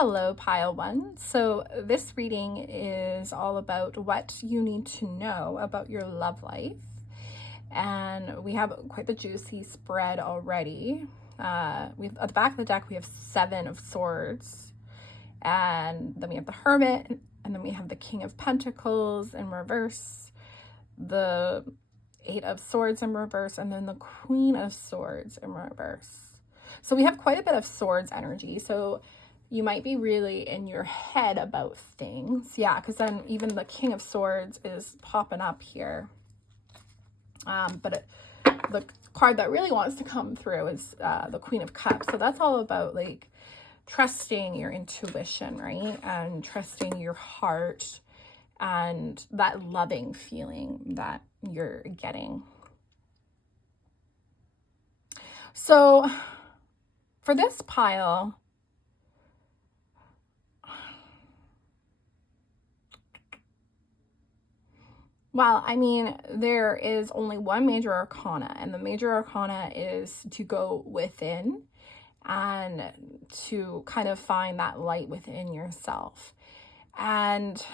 Hello, pile one. So this reading is all about what you need to know about your love life. And we have quite the juicy spread already. At the back of the deck, we have 7 of Swords. And then we have the Hermit. And then we have the King of Pentacles in reverse. The 8 of Swords in reverse. And then the Queen of Swords in reverse. So we have quite a bit of Swords energy. So you might be really in your head about things. Yeah, because then even the King of Swords is popping up here. The card that really wants to come through is the Queen of Cups. So that's all about like trusting your intuition, right? And trusting your heart and that loving feeling that you're getting. So for this pile, well, I mean, there is only one major arcana, and the major arcana is to go within and to kind of find that light within yourself. And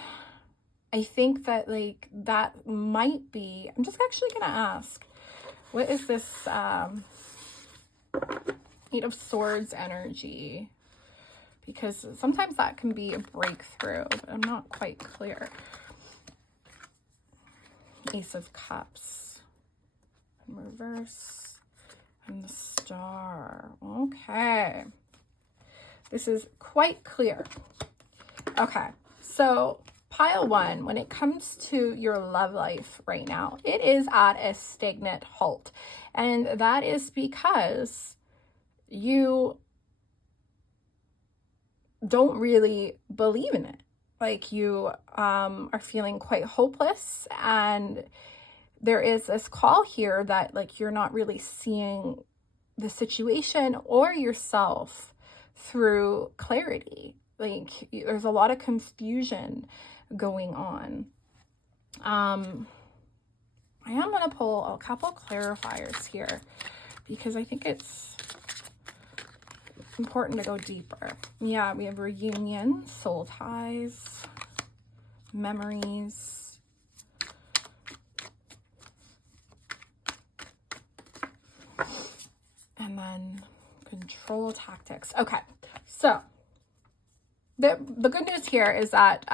I think that like that might be, I'm just actually going to ask, what is this 8 of Swords energy? Because sometimes that can be a breakthrough, but I'm not quite clear. Ace of Cups in reverse and the Star. Okay, this is quite clear. Okay, so pile one, when it comes to your love life right now, it is at a stagnant halt, and that is because you don't really believe in it. Like you are feeling quite hopeless, and there is this call here that like you're not really seeing the situation or yourself through clarity. Like there's a lot of confusion going on. I am going to pull a couple clarifiers here because I think it's important to go deeper. Yeah, we have reunion, soul ties, memories, and then control tactics. Okay, so the good news here is that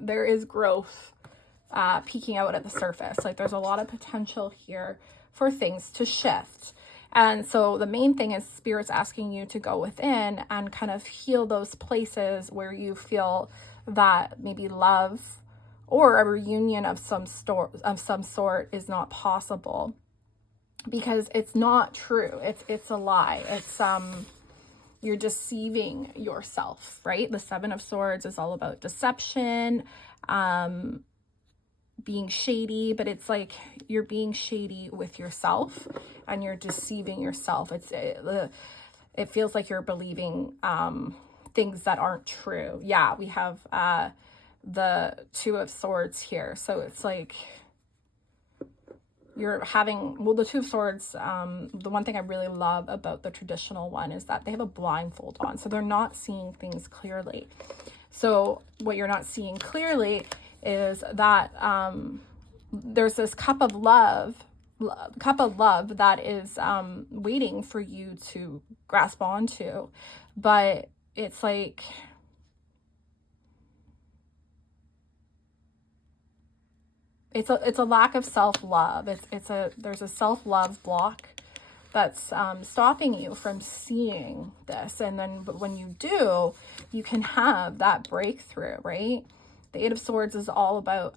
there is growth peeking out at the surface. Like there's a lot of potential here for things to shift. And so the main thing is Spirit's asking you to go within and kind of heal those places where you feel that maybe love or a reunion of some sort is not possible, because it's not true. It's a lie. It's you're deceiving yourself, right? The 7 of Swords is all about deception, being shady, but it's like you're being shady with yourself and you're deceiving yourself. It feels like you're believing things that aren't true. Yeah, we have the 2 of Swords here. So it's like you're having, well, the 2 of Swords, the one thing I really love about the traditional one is that they have a blindfold on, so they're not seeing things clearly. So what you're not seeing clearly is that there's this cup of love that is waiting for you to grasp onto, but it's like it's a lack of self-love. There's a self-love block that's stopping you from seeing this. And then but when you do, you can have that breakthrough, right? The 8 of Swords is all about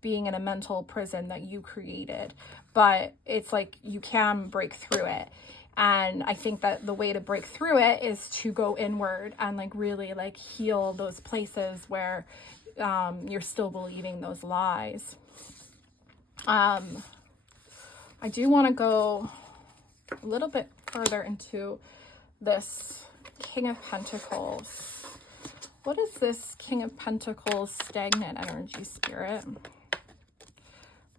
being in a mental prison that you created, but it's like you can break through it. And I think that the way to break through it is to go inward and like really like heal those places where you're still believing those lies. I do want to go a little bit further into this King of Pentacles. What is this King of Pentacles stagnant energy, Spirit?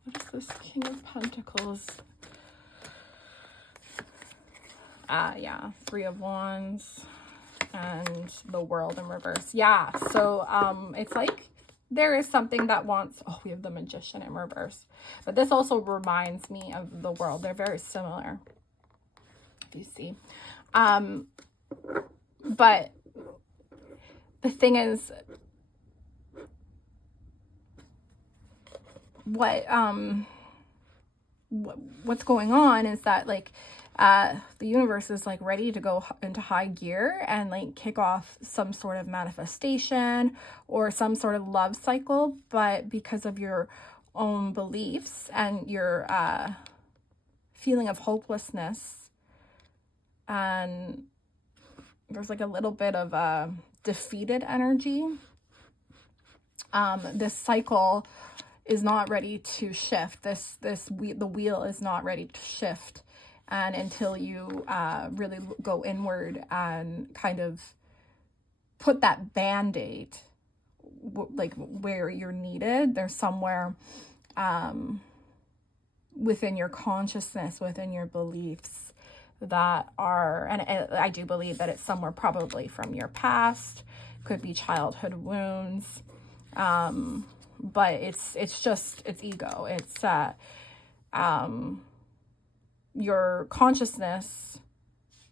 What is this King of Pentacles? Yeah, 3 of Wands and the World in reverse. Yeah, so it's like there is something that wants, oh, we have the Magician in reverse. But this also reminds me of the World. They're very similar, if you see. But the thing is, what's going on is that, like, the universe is like ready to go into high gear and like kick off some sort of manifestation or some sort of love cycle, but because of your own beliefs and your feeling of hopelessness, and there's like a little bit of defeated energy, this cycle is not ready to shift. The wheel is not ready to shift. And until you really go inward and kind of put that band-aid like where you're needed, there's somewhere within your consciousness, within your beliefs that are, and I do believe that it's somewhere probably from your past, could be childhood wounds, but it's ego. It's your consciousness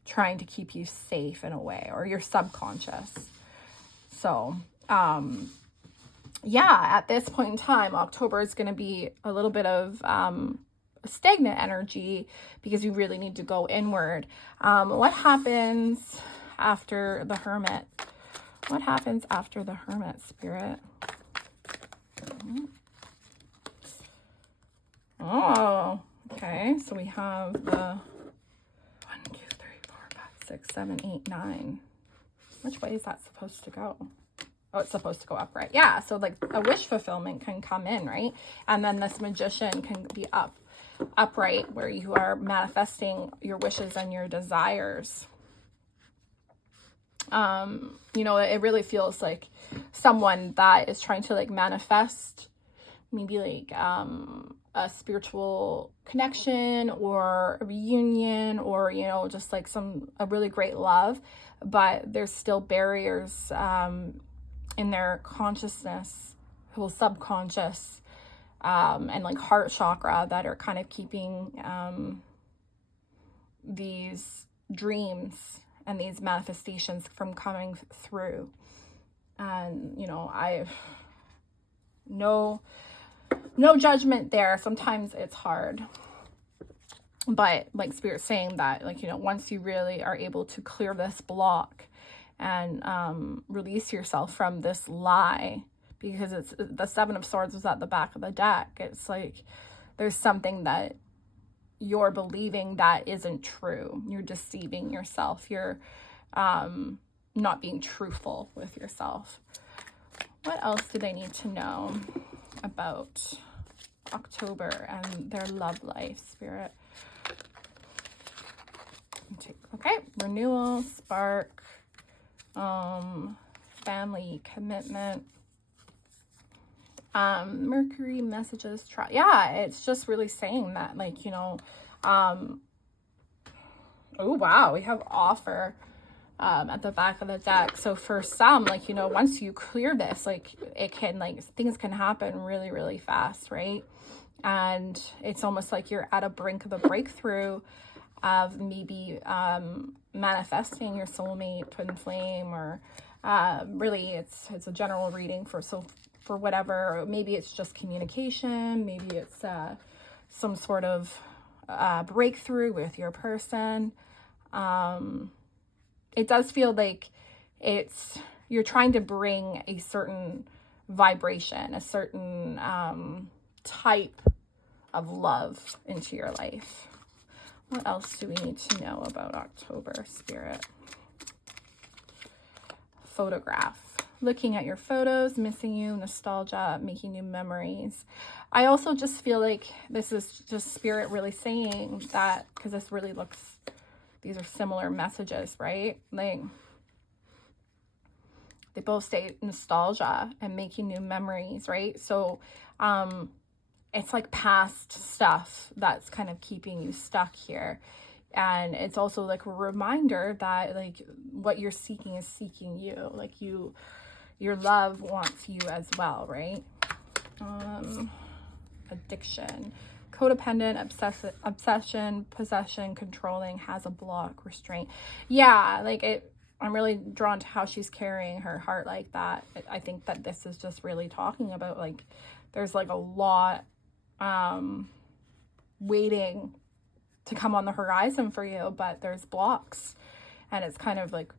trying to keep you safe in a way, or your subconscious. So yeah, at this point in time, October is going to be a little bit of stagnant energy because you really need to go inward. What happens after the Hermit? What happens after the Hermit, Spirit? Oh, okay. So we have the 1, 2, 3, 4, 5, 6, 7, 8, 9. Which way is that supposed to go? Oh, it's supposed to go upright. Yeah, so like a wish fulfillment can come in, right? And then this Magician can be upright, where you are manifesting your wishes and your desires. You know, it really feels like someone that is trying to like manifest maybe like a spiritual connection or a reunion, or, you know, just like a really great love, but there's still barriers in their consciousness, whole subconscious, and like heart chakra, that are kind of keeping these dreams and these manifestations from coming through. And, you know, no judgment there. Sometimes it's hard, but like Spirit's saying that, like, you know, once you really are able to clear this block and release yourself from this lie, because it's the Seven of Swords was at the back of the deck. It's like there's something that you're believing that isn't true. You're deceiving yourself. You're not being truthful with yourself. What else do they need to know about October and their love life, Spirit? Okay, renewal, spark, family, commitment, Mercury, messages, yeah, it's just really saying that, like, you know, oh wow, we have offer at the back of the deck. So for some, like, you know, once you clear this, like, it can, like, things can happen really, really fast, right? And it's almost like you're at a brink of a breakthrough of maybe manifesting your soulmate, twin flame, or really it's a general reading for whatever. Maybe it's just communication, maybe it's some sort of breakthrough with your person. It does feel like you're trying to bring a certain vibration, a certain type of love into your life. What else do we need to know about October, Spirit? Photograph. Looking at your photos, missing you, nostalgia, making new memories. I also just feel like this is just Spirit really saying that, because this really looks, these are similar messages, right? Like, they both say nostalgia and making new memories, right? So it's like past stuff that's kind of keeping you stuck here. And it's also like a reminder that like what you're seeking is seeking you. Like your love wants you as well, right? Addiction, codependent, obsession, possession, controlling, has a block, restraint. Yeah, like I'm really drawn to how she's carrying her heart like that. I think that this is just really talking about like there's like a lot waiting to come on the horizon for you, but there's blocks, and it's kind of like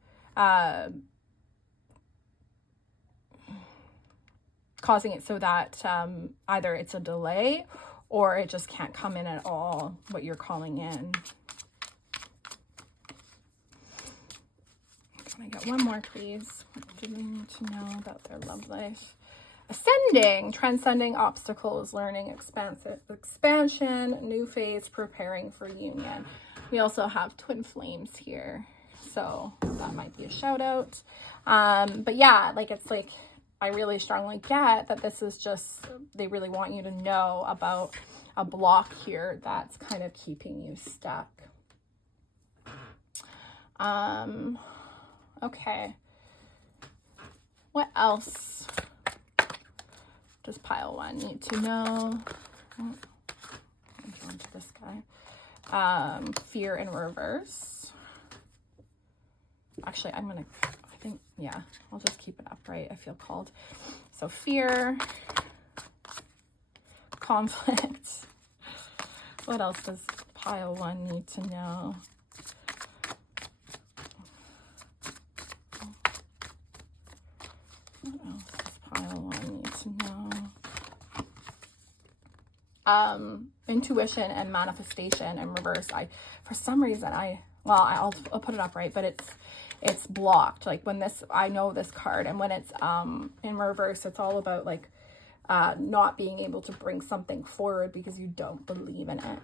causing it so that either it's a delay or it just can't come in at all, what you're calling in. Can I get one more, please? What do they need to know about their love life? Ascending, transcending obstacles, learning, expansion, new phase, preparing for union. We also have twin flames here, so that might be a shout out. But yeah, like it's like I really strongly get that this is just, they really want you to know about a block here that's kind of keeping you stuck. Okay. What else does pile one need to know? I'm drawn to this guy. Fear in reverse. Actually, yeah, I'll just keep it upright. I feel called. So fear, conflict. What else does pile one need to know? What else does pile one need to know? Intuition and manifestation in reverse. For some reason, I'll put it upright, but it's blocked. Like when I know this card, and when it's in reverse, it's all about like not being able to bring something forward because you don't believe in it.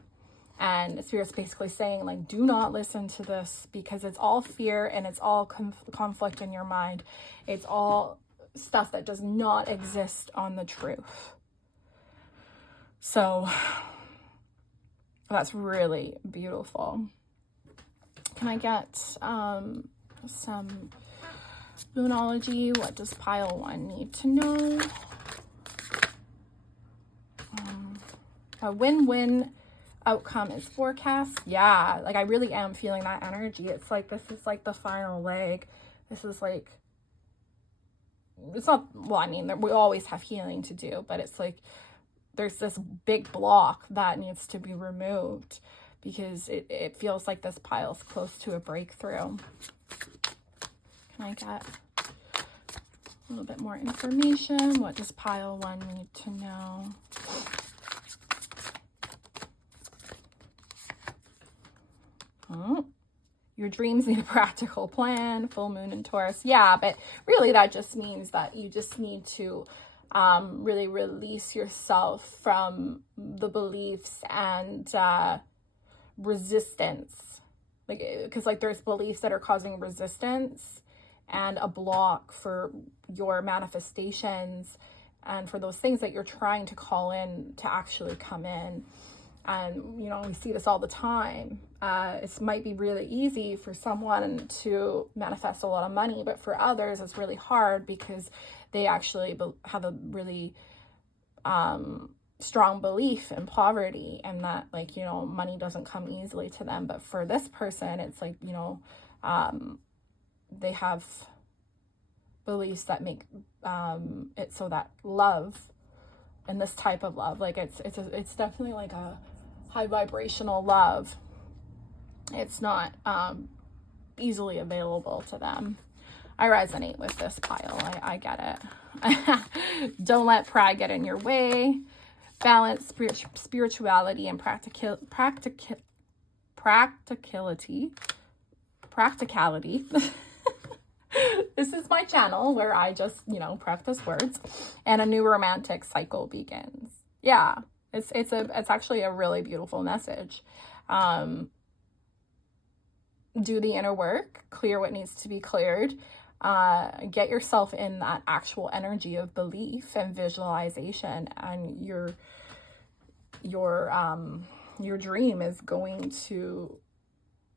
And Spirit's basically saying like, do not listen to this because it's all fear and it's all conflict in your mind. It's all stuff that does not exist on the truth. So that's really beautiful. Can I get some Moonology? What does pile one need to know? A win-win outcome is forecast. Yeah, like I really am feeling that energy. It's like this is like the final leg. This is like, it's not, well, I mean, we always have healing to do, but it's like there's this big block that needs to be removed because it feels like this pile's close to a breakthrough. Can I get a little bit more information? What does pile one need to know? Oh, your dreams need a practical plan. Full moon in Taurus. Yeah, but really that just means that you just need to really release yourself from the beliefs and resistance. Like, because like there's beliefs that are causing resistance and a block for your manifestations and for those things that you're trying to call in to actually come in. And, you know, we see this all the time. It might be really easy for someone to manifest a lot of money, but for others, it's really hard because they actually have a really strong belief in poverty and that, like, you know, money doesn't come easily to them. But for this person, it's like, you know, they have beliefs that make it so that love and this type of love, like it's definitely like a high vibrational love. It's not easily available to them. I resonate with this pile. I get it. Don't let pride get in your way. Balance spirituality and practicality. This is my channel where I just, you know, practice words, and a new romantic cycle begins. Yeah, it's actually a really beautiful message. Do the inner work, clear what needs to be cleared, get yourself in that actual energy of belief and visualization, and your dream is going to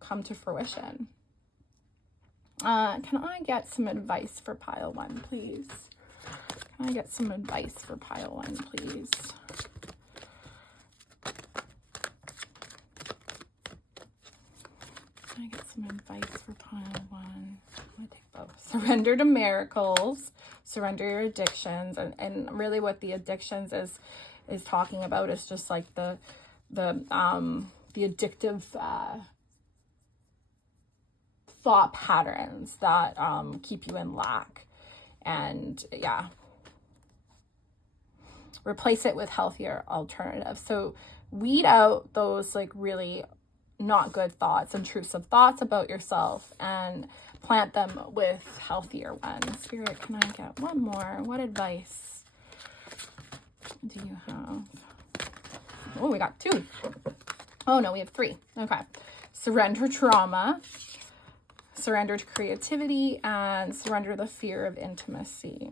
come to fruition. Can I get some advice for pile 1, please? Can I get some advice for pile 1, please? Can I get some advice for pile 1? I'm gonna take both. Surrender to miracles, surrender your addictions, and really what the addictions is talking about is just like the addictive thought patterns that keep you in lack. And yeah, replace it with healthier alternatives. So weed out those like really not good thoughts, intrusive thoughts about yourself, and plant them with healthier ones. Spirit, can I get one more? What advice do you have? Oh, we got 2. Oh no, we have 3. Okay. Surrender trauma, surrender to creativity, and surrender the fear of intimacy.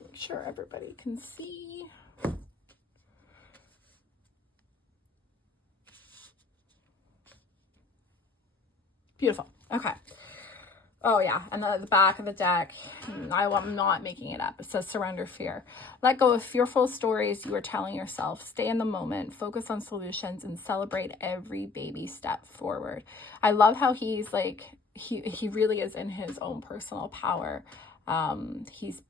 Make sure everybody can see. Beautiful. Okay. Oh yeah, and the back of the deck, I'm not making it up. It says surrender fear. Let go of fearful stories you are telling yourself. Stay in the moment, focus on solutions, and celebrate every baby step forward. I love how he's like, he really is in his own personal power. He's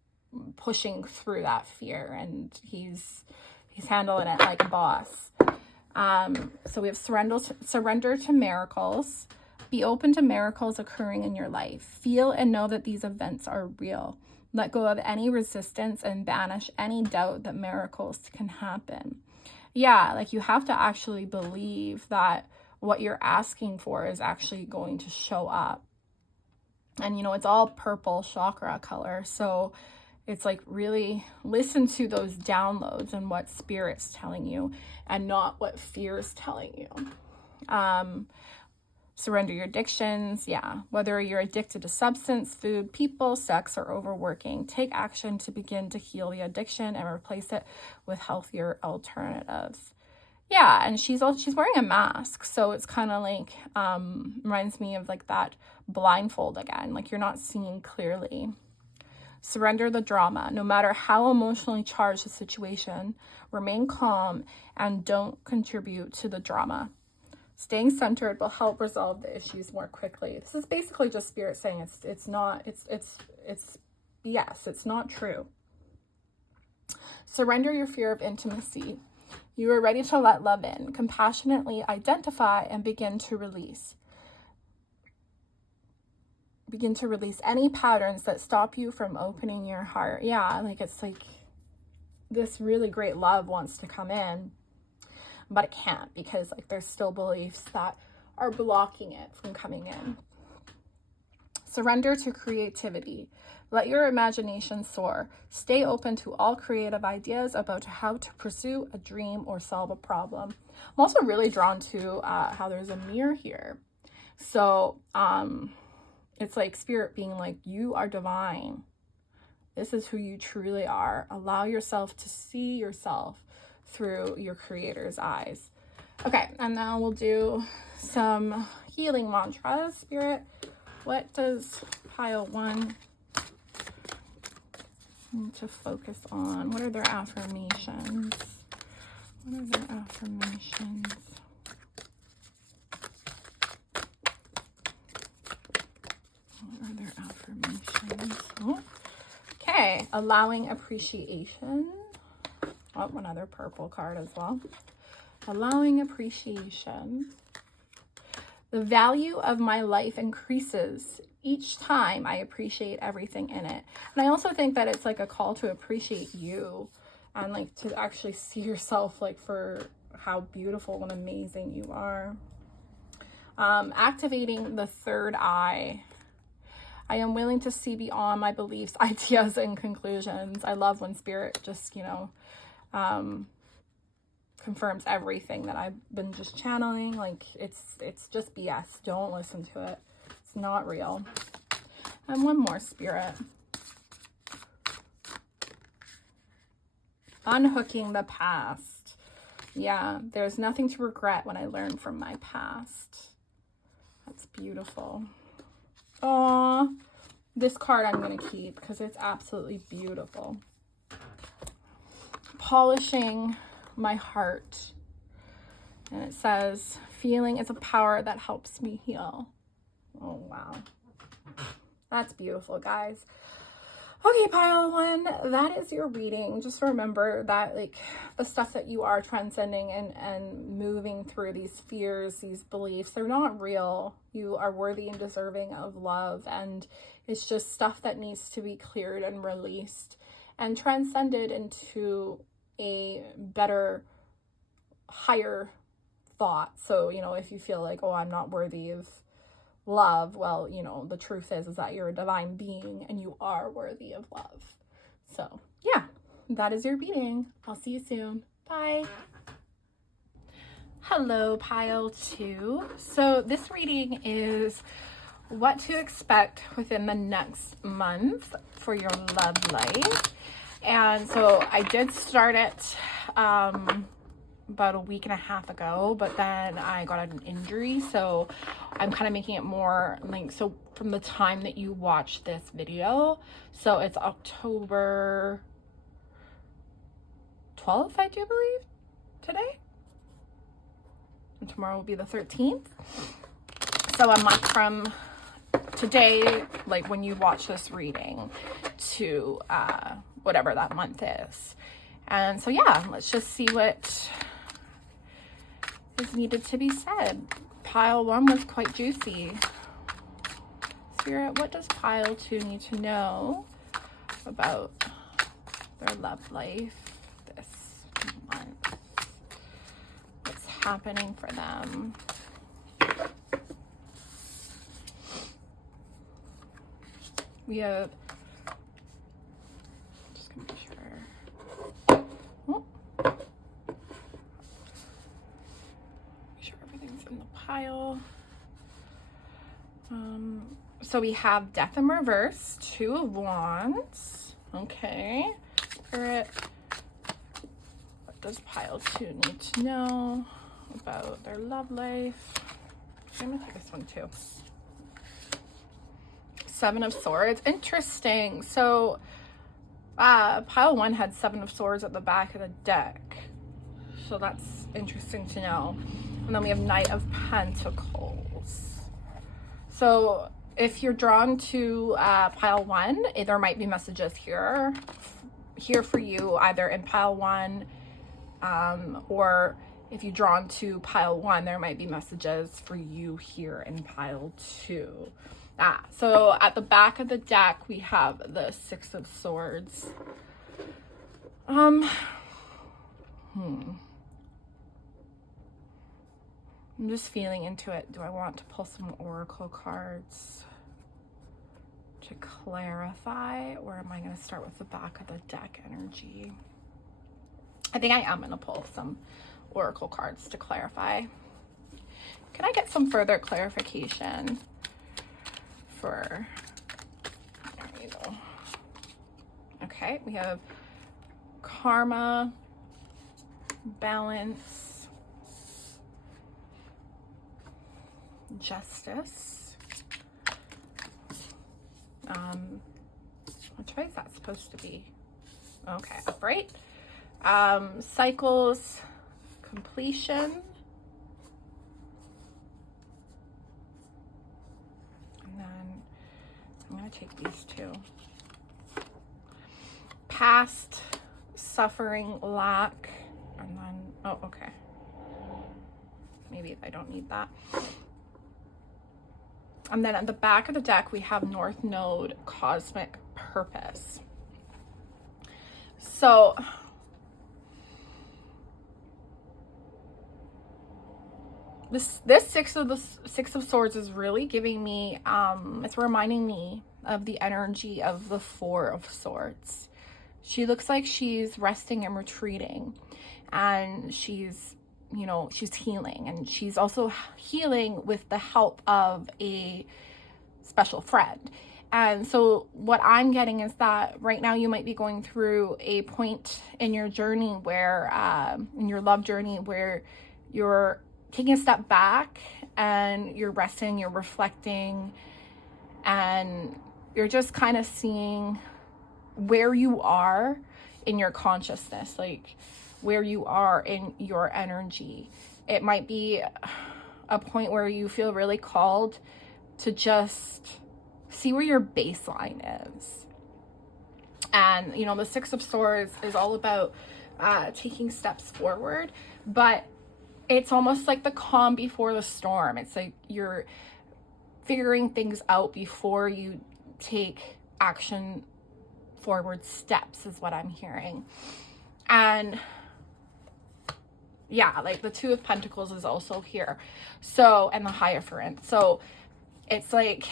pushing through that fear, and he's handling it like a boss. So we have surrender to miracles. Be open to miracles occurring in your life. Feel and know that these events are real. Let go of any resistance and banish any doubt that miracles can happen. Yeah, like you have to actually believe that what you're asking for is actually going to show up. And, you know, it's all purple chakra color. So it's like really listen to those downloads and what spirit's telling you and not what fear is telling you. Surrender your addictions. Yeah. Whether you're addicted to substance, food, people, sex, or overworking, take action to begin to heal the addiction and replace it with healthier alternatives. Yeah. And she's wearing a mask. So it's kind of like, reminds me of like that blindfold again. Like you're not seeing clearly. Surrender the drama. No matter how emotionally charged the situation, remain calm and don't contribute to the drama. Staying centered will help resolve the issues more quickly. This is basically just spirit saying it's BS. It's not true. Surrender your fear of intimacy. You are ready to let love in. Compassionately identify and begin to release. Begin to release any patterns that stop you from opening your heart. Yeah, like it's like this really great love wants to come in, but it can't because like there's still beliefs that are blocking it from coming in. Surrender to creativity. Let your imagination soar. Stay open to all creative ideas about how to pursue a dream or solve a problem. I'm also really drawn to how there's a mirror here. So it's like spirit being like, you are divine. This is who you truly are. Allow yourself to see yourself through your creator's eyes. Okay, and now we'll do some healing mantras. Spirit, what does pile 1 need to focus on? What are their affirmations? What are their affirmations? What are their affirmations? Oh. Okay, allowing appreciation. Oh, another purple card as well. Allowing appreciation. The value of my life increases each time I appreciate everything in it. And I also think that it's like a call to appreciate you and like to actually see yourself like for how beautiful and amazing you are. Activating the third eye. I am willing to see beyond my beliefs, ideas, and conclusions. I love when spirit just, you know, confirms everything that I've been just channeling. Like it's just BS. Don't listen to it. It's not real. And one more, spirit. Unhooking the past. Yeah, there's nothing to regret when I learn from my past. That's beautiful. Oh, this card I'm going to keep because it's absolutely beautiful. Polishing my heart. And it says, feeling is a power that helps me heal. Oh, wow. That's beautiful, guys. Okay, pile one, that is your reading. Just remember that, like, the stuff that you are transcending and moving through, these fears, these beliefs, they're not real. You are worthy and deserving of love, and it's just stuff that needs to be cleared and released and transcended into a better, higher thought. So, you know, if you feel like, oh, I'm not worthy of love, well, you know, the truth is that you're a divine being and you are worthy of love. So yeah, that is your reading. I'll see you soon. Bye. Hello, pile two. So this reading is what to expect within the next month for your love life. And so I did start it about a week and a half ago, but then I got an injury, so I'm kind of making it more like, so from the time that you watch this video, so it's October 12th, I do believe, today, and tomorrow will be the 13th, so a month from today, like when you watch this reading, to whatever that month is. And so yeah, let's just see what is needed to be said. Pile one was quite juicy. Spirit, what does pile two need to know about their love life this month? What's happening for them? We have, just gonna make sure. Oh. In the pile. So we have Death in Reverse, Two of Wands. Okay. Spirit, what does pile two need to know about their love life? I'm gonna take this one too. Seven of Swords. Interesting. So pile one had Seven of Swords at the back of the deck. So that's interesting to know. And then we have Knight of Pentacles. So if you're drawn to pile one, there might be messages here for you, either in pile one, or if you're drawn to pile one, there might be messages for you here in pile two. So at the back of the deck, we have the Six of Swords. I'm just feeling into it. Do I want to pull some oracle cards to clarify, or am I going to start with the back of the deck energy? I think I am going to pull some oracle cards to clarify. Can I get some further clarification for, there you go. Okay, we have karma, balance, justice. Which way is that supposed to be? Okay, upright. Cycles, completion. And then I'm going to take these two. Past, suffering, lack, and then, oh, okay. Maybe I don't need that. And then at the back of the deck, we have North Node, Cosmic Purpose. So this Six of Swords is really giving me, it's reminding me of the energy of the Four of Swords. She looks like she's resting and retreating, and she's, you know, she's healing, and she's also healing with the help of a special friend. And so what I'm getting is that right now you might be going through a point in your journey where, in your love journey, where you're taking a step back and you're resting, you're reflecting, and you're just kind of seeing where you are in your consciousness, like where you are in your energy. It might be a point where you feel really called to just see where your baseline is. And, you know, the Six of Swords is all about taking steps forward, but it's almost like the calm before the storm. It's like you're figuring things out before you take action forward steps, is what I'm hearing. And yeah, like the Two of Pentacles is also here. So, and the Hierophant. So it's like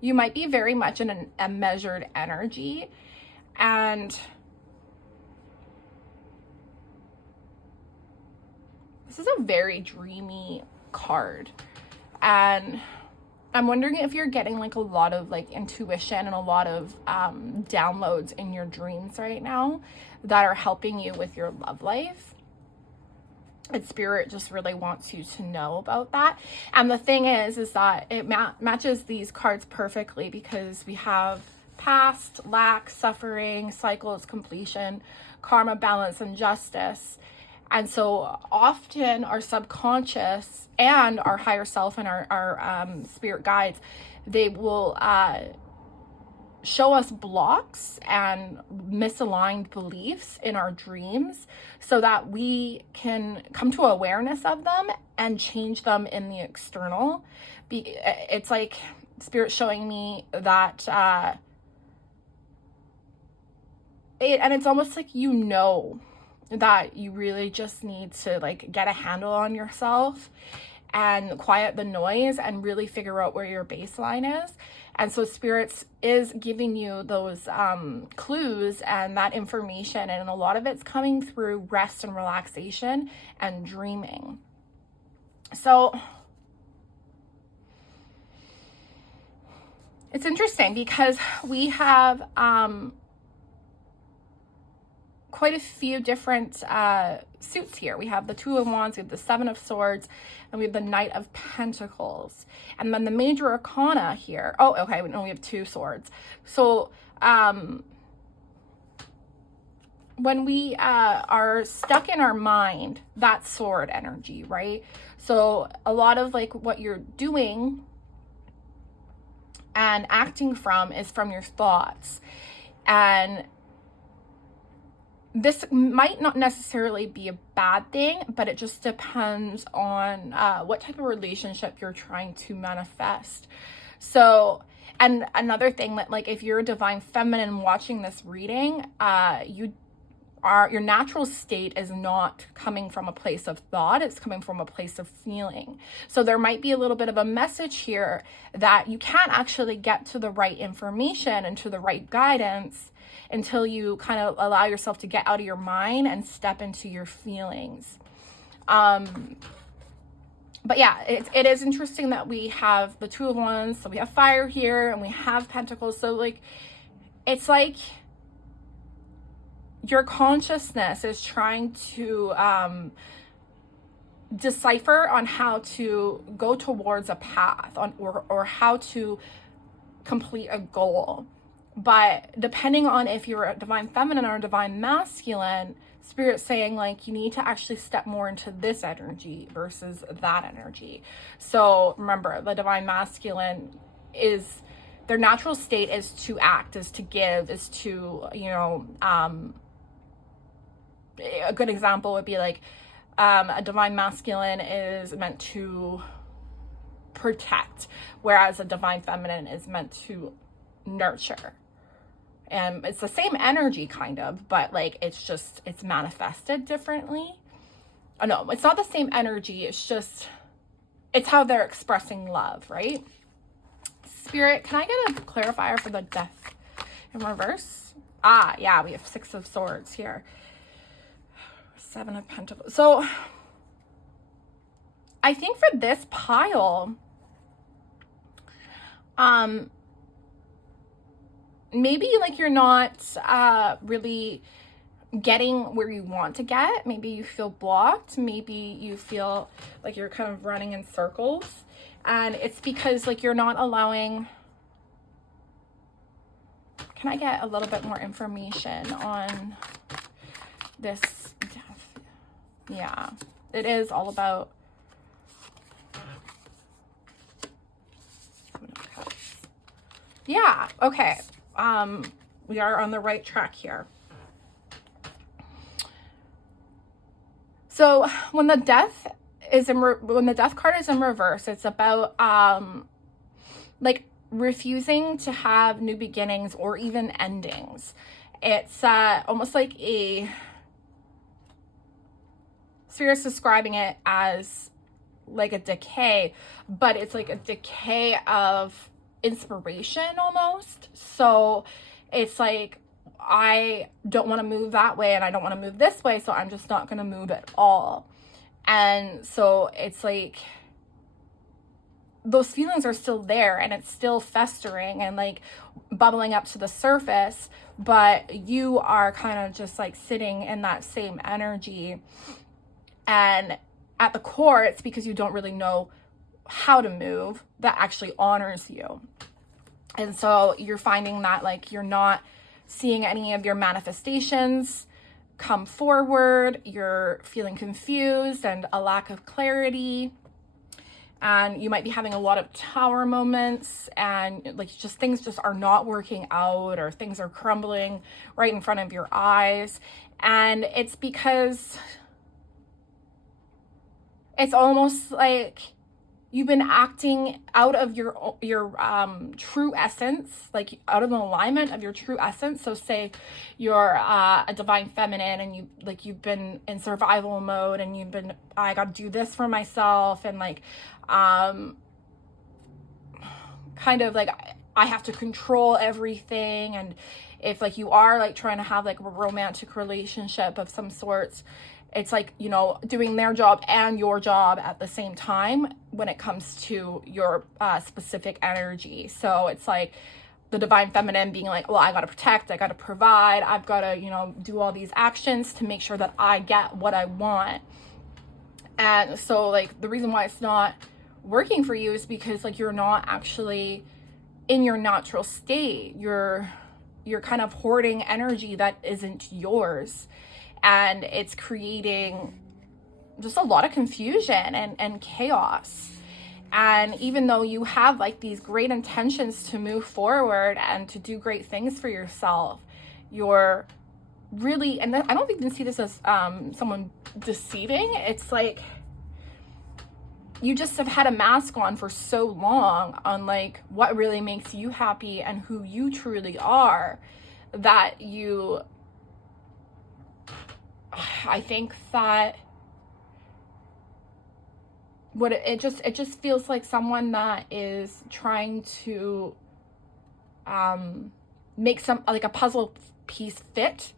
you might be very much in a measured energy, and this is a very dreamy card. And I'm wondering if you're getting like a lot of like intuition and a lot of downloads in your dreams right now that are helping you with your love life. And Spirit just really wants you to know about that. And the thing is that it matches these cards perfectly, because we have past, lack, suffering, cycles, completion, karma, balance, and justice. And so often our subconscious and our higher self and our spirit guides, they will show us blocks and misaligned beliefs in our dreams so that we can come to awareness of them and change them in the external. It's like Spirit showing me that and it's almost like, you know, that you really just need to like get a handle on yourself and quiet the noise and really figure out where your baseline is. And so Spirits is giving you those clues and that information, and a lot of it's coming through rest and relaxation and dreaming. So it's interesting because we have quite a few different suits here. We have the Two of Wands, we have the Seven of Swords, and we have the Knight of Pentacles. And then the major arcana here. Oh, okay, no, we have two swords. So when we are stuck in our mind, that's sword energy, right? So a lot of like what you're doing and acting from is from your thoughts. And this might not necessarily be a bad thing, but it just depends on what type of relationship you're trying to manifest. So, and another thing that, like, if you're a divine feminine watching this reading, your natural state is not coming from a place of thought, it's coming from a place of feeling. So there might be a little bit of a message here that you can't actually get to the right information and to the right guidance until you kind of allow yourself to get out of your mind and step into your feelings. But yeah, it is interesting that we have the Two of Wands, so we have fire here, and we have Pentacles. So like, it's like your consciousness is trying to decipher on how to go towards a path or how to complete a goal. But depending on if you're a divine feminine or a divine masculine, Spirit's saying like you need to actually step more into this energy versus that energy. So remember, the divine masculine is, their natural state is to act, is to give, is to, you know, a good example would be like a divine masculine is meant to protect, whereas a divine feminine is meant to nurture. And it's the same energy kind of, but like it's manifested differently. Oh no, it's not the same energy, it's how they're expressing love, right? Spirit, can I get a clarifier for the Death in reverse? Ah, yeah, we have Six of Swords here. Seven of Pentacles. So I think for this pile, maybe like you're not really getting where you want to get. Maybe you feel blocked. Maybe you feel like you're kind of running in circles. And it's because like you're not allowing... Can I get a little bit more information on this death? Yeah, it is all about... Yeah, okay. We are on the right track here. So when the death card is in reverse, it's about like refusing to have new beginnings or even endings. It's almost like a... Spirit's describing it as like a decay, but it's like a decay of inspiration almost. So it's like, I don't want to move that way and I don't want to move this way, so I'm just not going to move at all. And so it's like those feelings are still there and it's still festering and like bubbling up to the surface, but you are kind of just like sitting in that same energy. And at the core, it's because you don't really know how to move that actually honors you. And so you're finding that like you're not seeing any of your manifestations come forward. You're feeling confused and a lack of clarity. And you might be having a lot of tower moments and like just things just are not working out, or things are crumbling right in front of your eyes. And it's because it's almost like you've been acting out of your true essence, like out of the alignment of your true essence. So say you're a divine feminine and you've been in survival mode and you've been, I got to do this for myself, and like kind of like I have to control everything. And if like you are like trying to have like a romantic relationship of some sorts, it's like, you know, doing their job and your job at the same time when it comes to your specific energy. So it's like the divine feminine being like, well, I got to protect, I got to provide, I've got to, you know, do all these actions to make sure that I get what I want. And so like the reason why it's not working for you is because like you're not actually in your natural state. You're kind of hoarding energy that isn't yours. And it's creating just a lot of confusion and chaos. And even though you have like these great intentions to move forward and to do great things for yourself, you're really, and I don't even see this as someone deceiving. It's like you just have had a mask on for so long on like what really makes you happy and who you truly are, that you... I think that what it just feels like someone that is trying to make some like a puzzle piece fit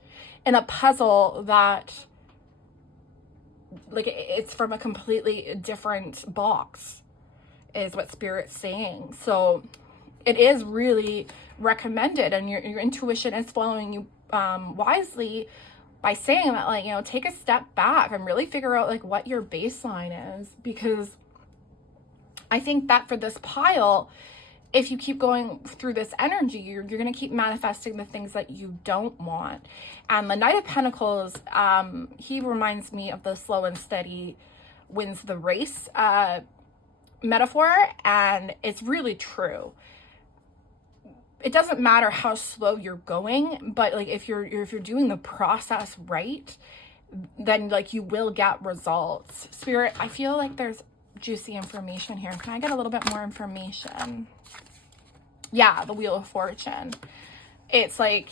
in a puzzle that like it's from a completely different box, is what Spirit's saying. So it is really recommended, and your intuition is following you wisely by saying that, like, you know, take a step back and really figure out like what your baseline is. Because I think that for this pile, if you keep going through this energy, you're going to keep manifesting the things that you don't want. And the Knight of Pentacles, he reminds me of the slow and steady wins the race metaphor. And it's really true. It doesn't matter how slow you're going, but like if you're doing the process right, then like you will get results. Spirit, I feel like there's juicy information here. Can I get a little bit more information? Yeah, the Wheel of Fortune. It's like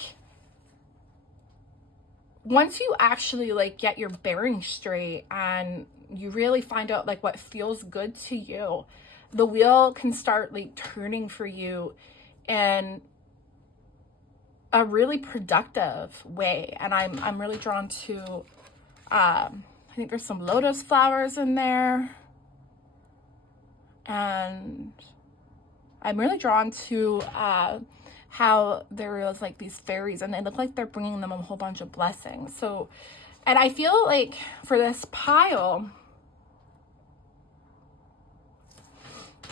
once you actually like get your bearings straight and you really find out like what feels good to you, the wheel can start like turning for you in a really productive way. And I'm really drawn to I think there's some lotus flowers in there, and I'm really drawn to how there was like these fairies and they look like they're bringing them a whole bunch of blessings. So, and I feel like for this pile,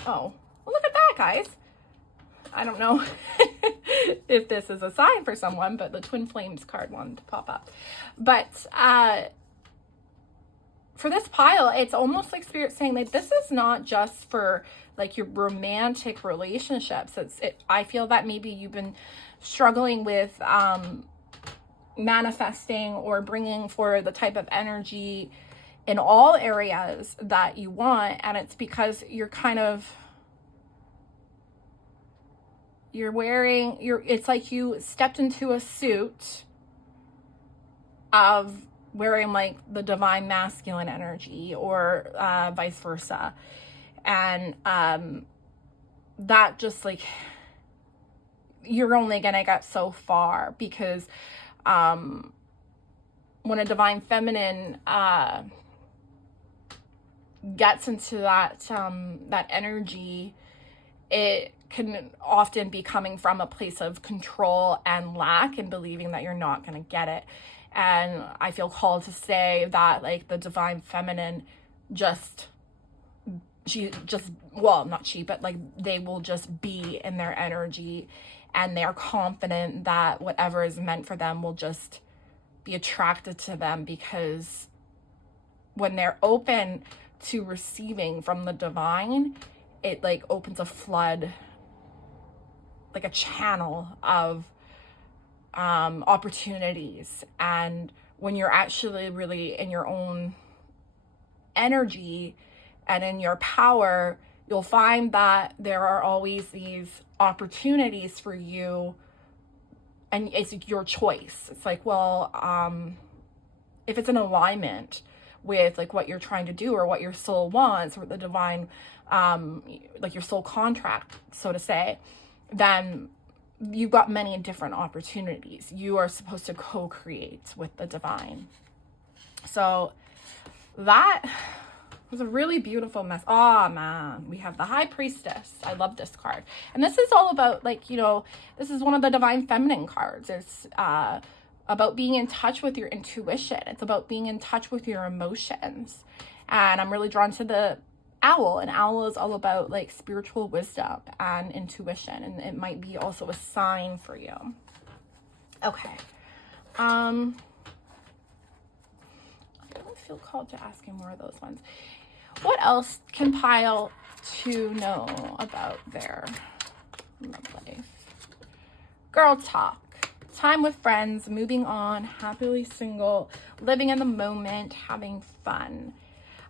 oh, well, look at that, guys. I don't know if this is a sign for someone, but the Twin Flames card wanted to pop up. But for this pile, it's almost like Spirit saying that this is not just for like your romantic relationships. I feel that maybe you've been struggling with manifesting or bringing forward the type of energy in all areas that you want, and it's because you're kind of it's like you stepped into a suit of wearing like the divine masculine energy or vice versa. And that just like, you're only gonna get so far, because when a divine feminine gets into that energy, it can often be coming from a place of control and lack and believing that you're not going to get it. And I feel called to say that like the divine feminine but like they will just be in their energy, and they are confident that whatever is meant for them will just be attracted to them, because when they're open to receiving from the divine, it like opens a flood, like a channel of opportunities. And when you're actually really in your own energy and in your power, you'll find that there are always these opportunities for you, and it's your choice. It's like, well, if it's in alignment with like what you're trying to do or what your soul wants, or the divine, like your soul contract, so to say, then you've got many different opportunities. You are supposed to co-create with the divine. So that was a really beautiful mess. Oh man, we have the High Priestess. I love this card. And this is all about like, you know, this is one of the divine feminine cards. It's about being in touch with your intuition. It's about being in touch with your emotions. And I'm really drawn to the owl, and owl is all about like spiritual wisdom and intuition, and it might be also a sign for you. Okay. I don't feel called to asking more of those ones. What else can pile to know about their love life? Girl talk. Time with friends, moving on, happily single, living in the moment, having fun.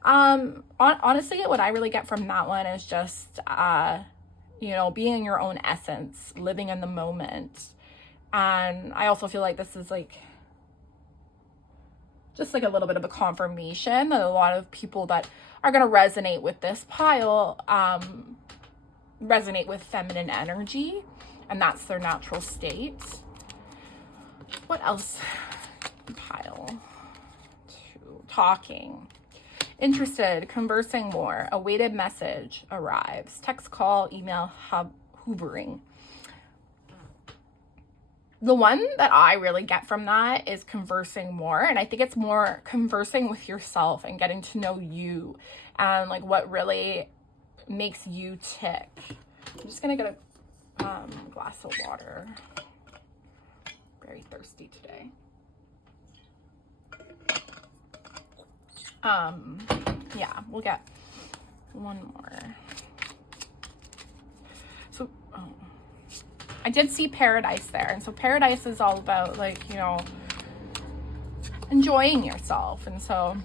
Honestly, what I really get from that one is just, you know, being in your own essence, living in the moment. And I also feel like this is like, just like a little bit of a confirmation that a lot of people that are going to resonate with this pile, resonate with feminine energy, and that's their natural state. What else? Pile 2. Talking. Interested, conversing more, awaited message arrives, text, call, email, hoovering. The one that I really get from that is conversing more, and I think it's more conversing with yourself and getting to know you and like what really makes you tick. I'm just gonna get a glass of water. Very thirsty today. Yeah, we'll get one more. So, I did see paradise there. And so paradise is all about like, you know, enjoying yourself. And so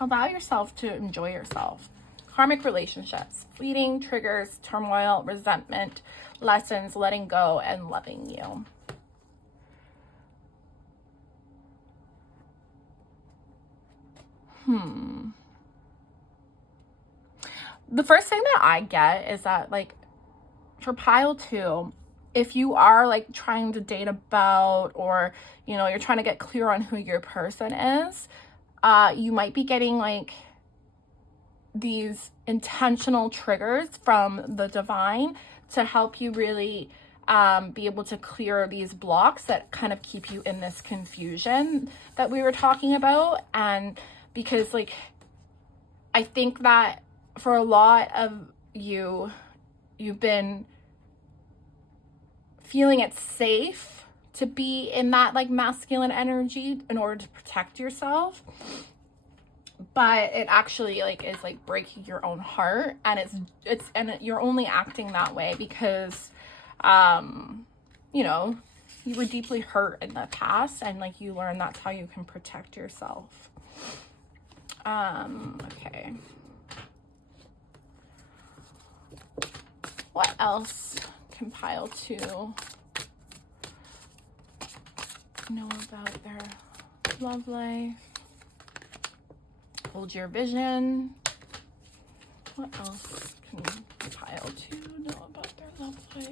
allow yourself to enjoy yourself. Karmic relationships, fleeting triggers, turmoil, resentment, lessons, letting go, and loving you. The first thing that I get is that like for pile 2, if you are like trying to date about, or you know, you're trying to get clear on who your person is, you might be getting like these intentional triggers from the divine to help you really be able to clear these blocks that kind of keep you in this confusion that we were talking about. And because like, I think that for a lot of you've been feeling it's safe to be in that like masculine energy in order to protect yourself, but it actually like is like breaking your own heart, and you're only acting that way because you know, you were deeply hurt in the past, and like you learned that's how you can protect yourself. Okay, what else can pile 2 know about their love life? Hold your vision. What else can pile 2 know about their love life?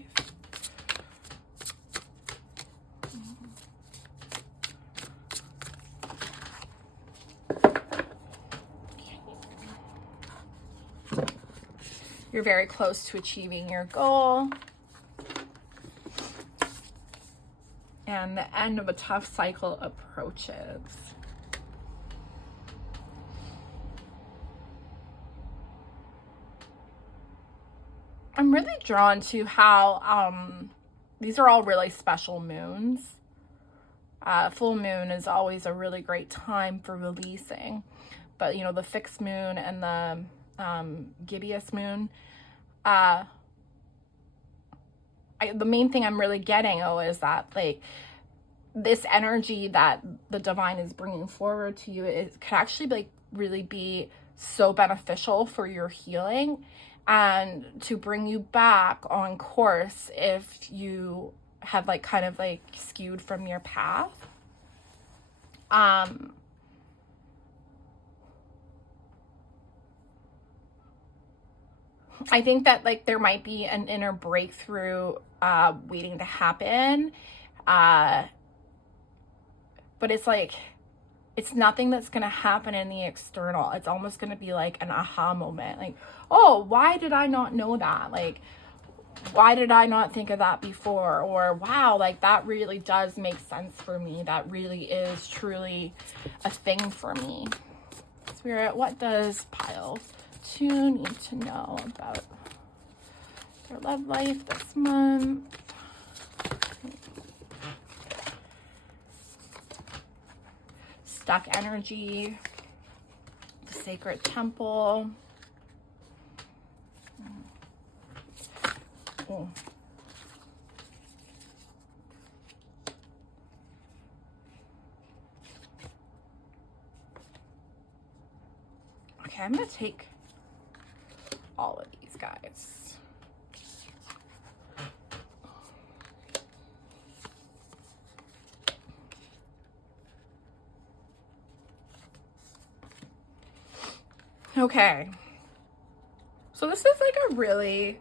You're very close to achieving your goal. And the end of a tough cycle approaches. I'm really drawn to how these are all really special moons. Full moon is always a really great time for releasing. But, you know, the fixed moon and the gibbous moon, the main thing I'm really getting is that like this energy that the divine is bringing forward to you, it could actually like really be so beneficial for your healing and to bring you back on course if you have like kind of like skewed from your path. I think that like there might be an inner breakthrough waiting to happen, but it's like it's nothing that's gonna happen in the external. It's almost gonna be like an aha moment, like, oh, why did I not know that? Like, why did I not think of that before? Or wow, like that really does make sense for me. That really is truly a thing for me. Spirit, what does pile 2 need to know about their love life this month? Stuck energy, the sacred temple. Oh. Okay, I'm gonna take all of these guys. Okay, so this is like a really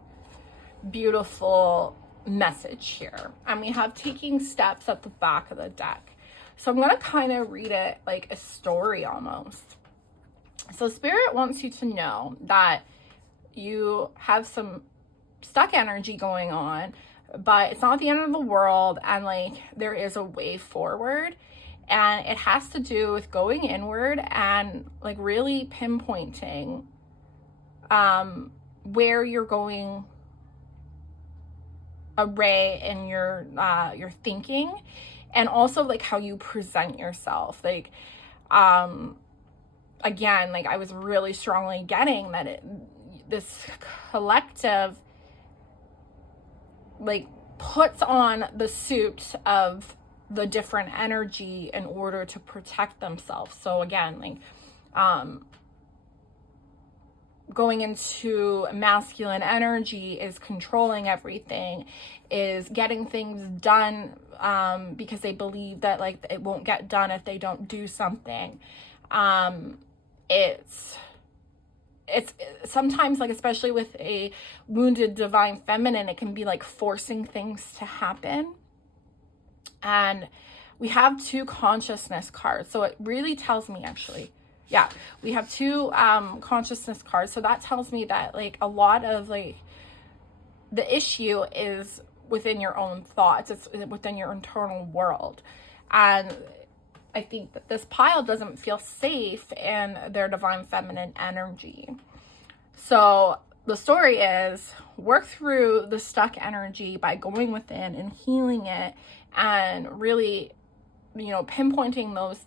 beautiful message here, and we have taking steps at the back of the deck. So I'm gonna kind of read it like a story almost. So Spirit wants you to know that you have some stuck energy going on, but it's not the end of the world, and like there is a way forward, and it has to do with going inward and like really pinpointing where you're going array in your thinking, and also like how you present yourself. Like again, like I was really strongly getting that this collective like puts on the suit of the different energy in order to protect themselves. So again, like going into masculine energy is controlling everything, is getting things done because they believe that like it won't get done if they don't do something. It's sometimes, like especially with a wounded divine feminine, it can be like forcing things to happen. And we have 2 consciousness cards, so it really tells me, actually, yeah, we have 2 consciousness cards. So that tells me that like a lot of like the issue is within your own thoughts. It's within your internal world. And I think that this pile doesn't feel safe in their divine feminine energy. So the story is, work through the stuck energy by going within and healing it, and really, pinpointing those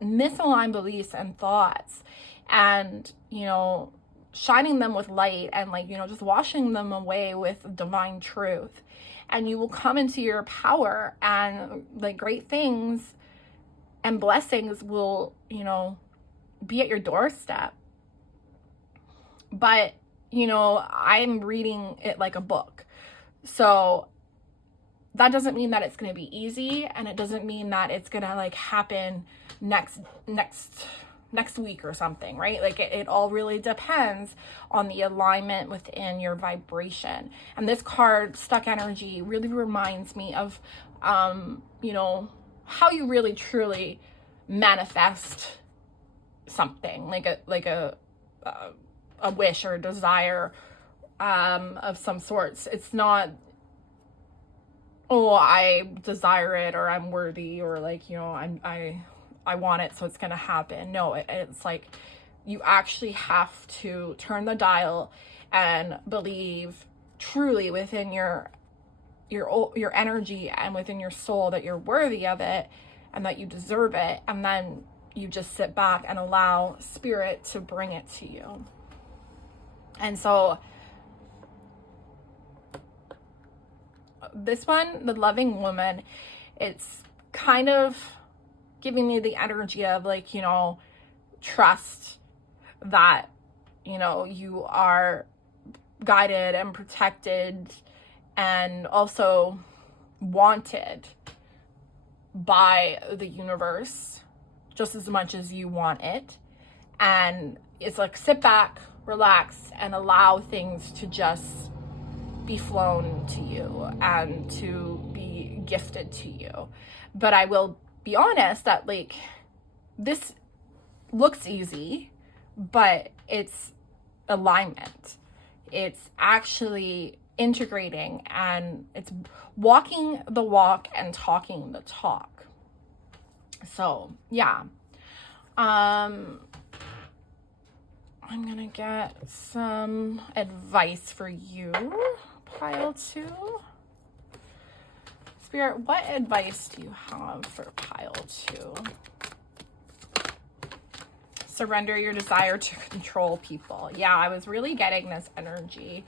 misaligned beliefs and thoughts, and, shining them with light, and just washing them away with divine truth. And you will come into your power, and great things and blessings will, be at your doorstep. But, I'm reading it like a book. So that doesn't mean that it's going to be easy, and it doesn't mean that it's going to happen next week or something, right? It all really depends on the alignment within your vibration. And this card, Stuck Energy, really reminds me of, how you really truly manifest something, like a wish or a desire of some sorts. It's not, oh, I desire it, or I'm worthy, or I want it, so it's gonna happen. No, it's you actually have to turn the dial and believe truly within your energy and within your soul that you're worthy of it and that you deserve it. And then you just sit back and allow spirit to bring it to you. And so this one, the loving woman, it's kind of giving me the energy of trust that, you are guided and protected and also wanted by the universe just as much as you want it. And it's sit back, relax, and allow things to just be flown to you and to be gifted to you. But I will be honest that this looks easy, but it's alignment. It's actually integrating, and it's walking the walk and talking the talk. So yeah, I'm gonna get some advice for you, pile 2. Spirit, what advice do you have for pile 2? Surrender your desire to control people. Yeah, I was really getting this energy.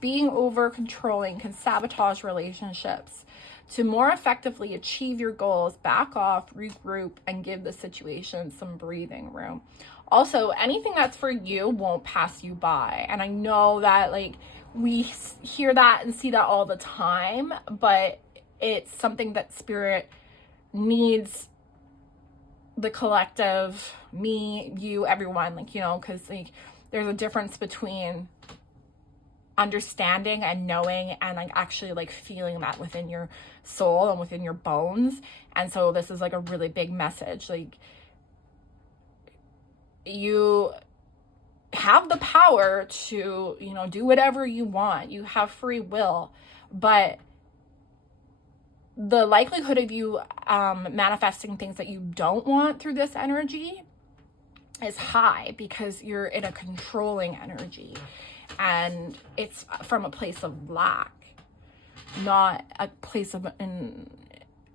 Being over controlling can sabotage relationships. To more effectively achieve your goals, back off, regroup, and give the situation some breathing room. Also, anything that's for you won't pass you by. And I know that we hear that and see that all the time, but it's something that spirit needs the collective, me, you, everyone, because there's a difference between understanding and knowing and actually feeling that within your soul and within your bones. And so this is a really big message. You have the power to, do whatever you want. You have free will, but the likelihood of you manifesting things that you don't want through this energy is high, because you're in a controlling energy, and it's from a place of lack, not a place of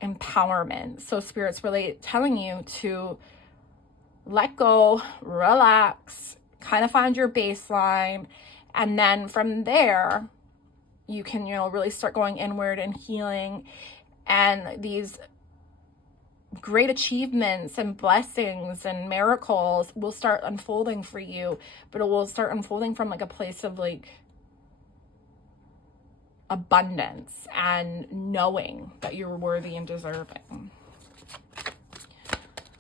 empowerment. So spirit's really telling you to let go, relax, kind of find your baseline, and then from there you can really start going inward and healing, and these great achievements and blessings and miracles will start unfolding for you. But it will start unfolding from a place of abundance and knowing that you're worthy and deserving.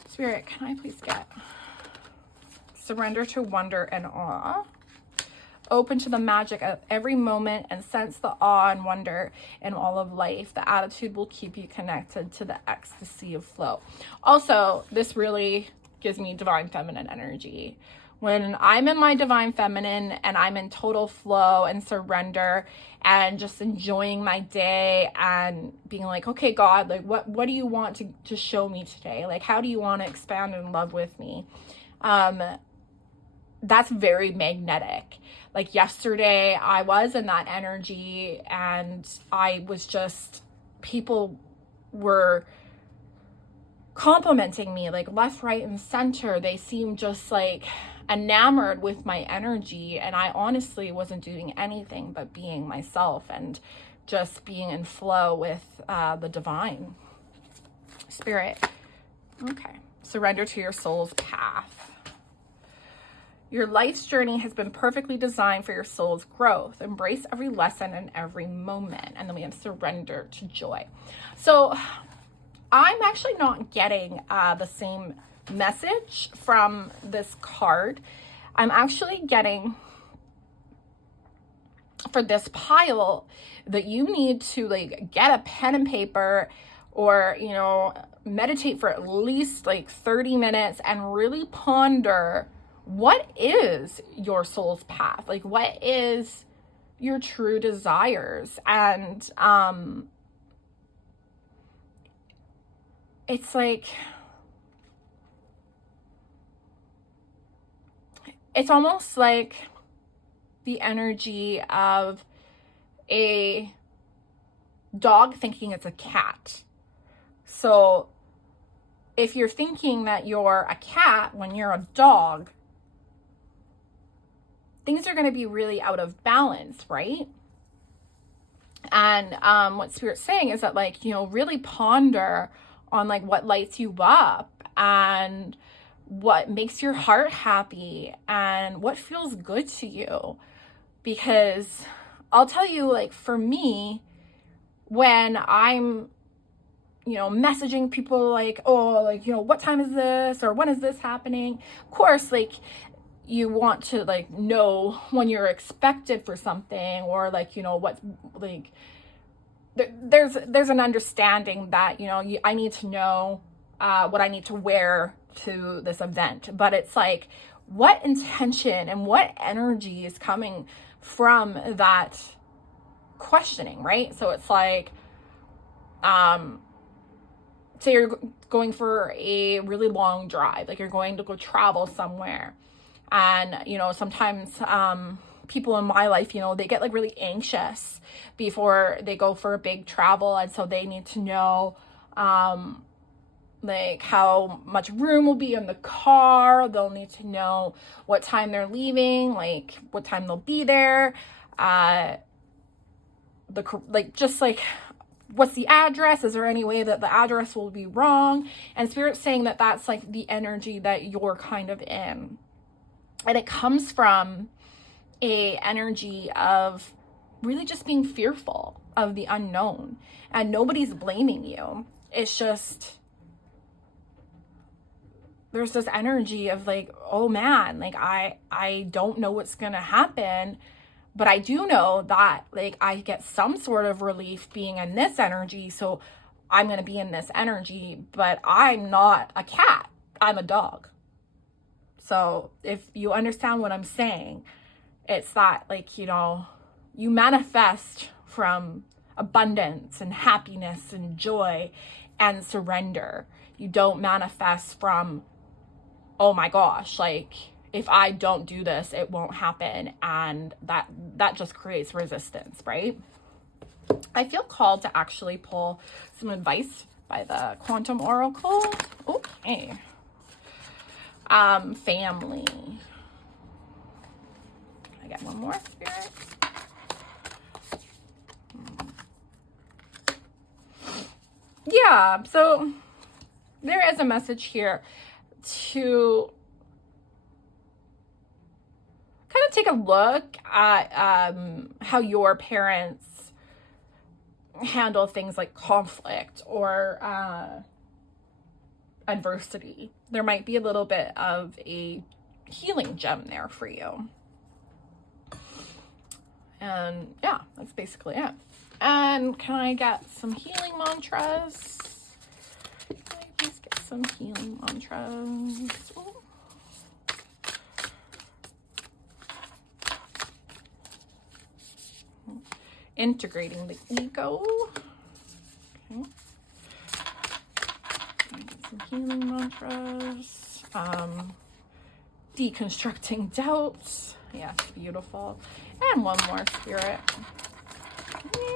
Spirit, can I please get surrender to wonder and awe? Open to the magic of every moment and sense the awe and wonder in all of life. The attitude will keep you connected to the ecstasy of flow. Also, this really gives me divine feminine energy. When I'm in my divine feminine and I'm in total flow and surrender and just enjoying my day and being like, okay, God, like what do you want to show me today? Like, how do you want to expand in love with me? That's very magnetic. Like yesterday I was in that energy and I was just, people were complimenting me like left, right, and center. They seemed just like enamored with my energy, and I honestly wasn't doing anything but being myself and just being in flow with the divine spirit. Okay, surrender to your soul's path. Your life's journey has been perfectly designed for your soul's growth. Embrace every lesson and every moment. And then we have surrender to joy. So I'm actually not getting the same message from this card. I'm actually getting, for this pile, that you need to like get a pen and paper, or, you know, meditate for at least like 30 minutes and really ponder, what is your soul's path? Like, what is your true desires? And it's like, it's almost like the energy of a dog thinking it's a cat. So if you're thinking that you're a cat when you're a dog, things are going to be really out of balance, right? And what Spirit's saying is that, like, you know, really ponder on like what lights you up and what makes your heart happy and what feels good to you. Because I'll tell you, like, for me, when I'm, you know, messaging people like, oh, like, you know, what time is this, or when is this happening? Of course, like, you want to like know when you're expected for something, or like, you know, what, like, there's an understanding that, you know, I need to know what I need to wear to this event. But it's like, what intention and what energy is coming from that questioning, right? So it's like, say you're going for a really long drive, like you're going to go travel somewhere. And, you know, sometimes people in my life, you know, they get like really anxious before they go for a big travel. And so they need to know like how much room will be in the car. They'll need to know what time they're leaving, like what time they'll be there. Just like, what's the address? Is there any way that the address will be wrong? And Spirit's saying that that's like the energy that you're kind of in. And it comes from a energy of really just being fearful of the unknown. And nobody's blaming you. It's just, there's this energy of like, oh man, like I don't know what's gonna happen. But I do know that like I get some sort of relief being in this energy. So I'm gonna be in this energy, but I'm not a cat. I'm a dog. So if you understand what I'm saying, it's that, like, you know, you manifest from abundance and happiness and joy and surrender. You don't manifest from, oh my gosh, like, if I don't do this, it won't happen. And that just creates resistance, right? I feel called to actually pull some advice by the Quantum Oracle. Okay. Family. I got one more, Spirit. Yeah, so there is a message here to kind of take a look at how your parents handle things like conflict or adversity. There might be a little bit of a healing gem there for you. And yeah, that's basically it. And can I get some healing mantras? Can I please get some some healing mantras. Ooh. Integrating the ego. Okay. Some healing mantras. Deconstructing doubts. Yes, beautiful. And one more, Spirit. Okay.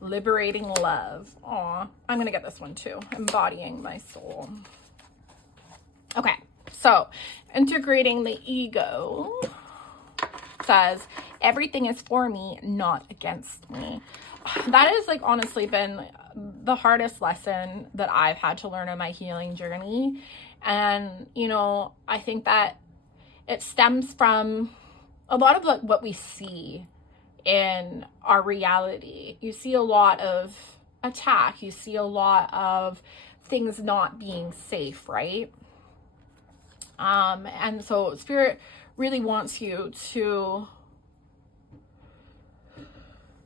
Liberating love. Aw, I'm gonna get this one too. Embodying my soul. Okay, so integrating the ego says everything is for me, not against me. That has like honestly been the hardest lesson that I've had to learn in my healing journey. And you know, I think that it stems from a lot of like what we see in our reality. You see a lot of attack, you see a lot of things not being safe, right? And so Spirit really wants you to,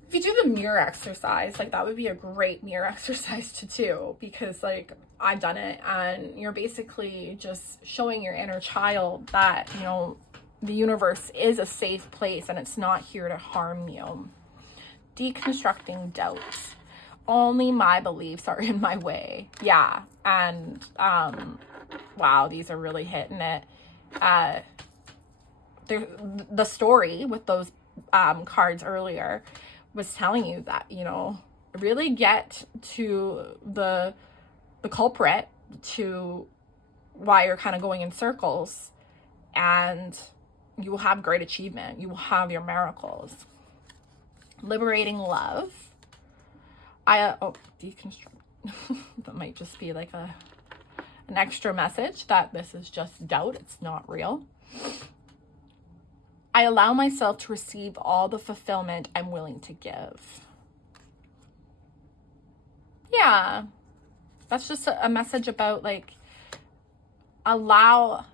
if you do the mirror exercise, like that would be a great mirror exercise to do, because like I've done it, and you're basically just showing your inner child that, you know, the universe is a safe place and it's not here to harm you. Deconstructing doubts. Only my beliefs are in my way. Yeah. And wow, these are really hitting it. The story with those cards earlier was telling you that, you know, really get to the culprit to why you're kind of going in circles, and you will have great achievement. You will have your miracles. Liberating love. Deconstruct. That might just be like an extra message that this is just doubt. It's not real. I allow myself to receive all the fulfillment I'm willing to give. Yeah. That's just a message about like, allow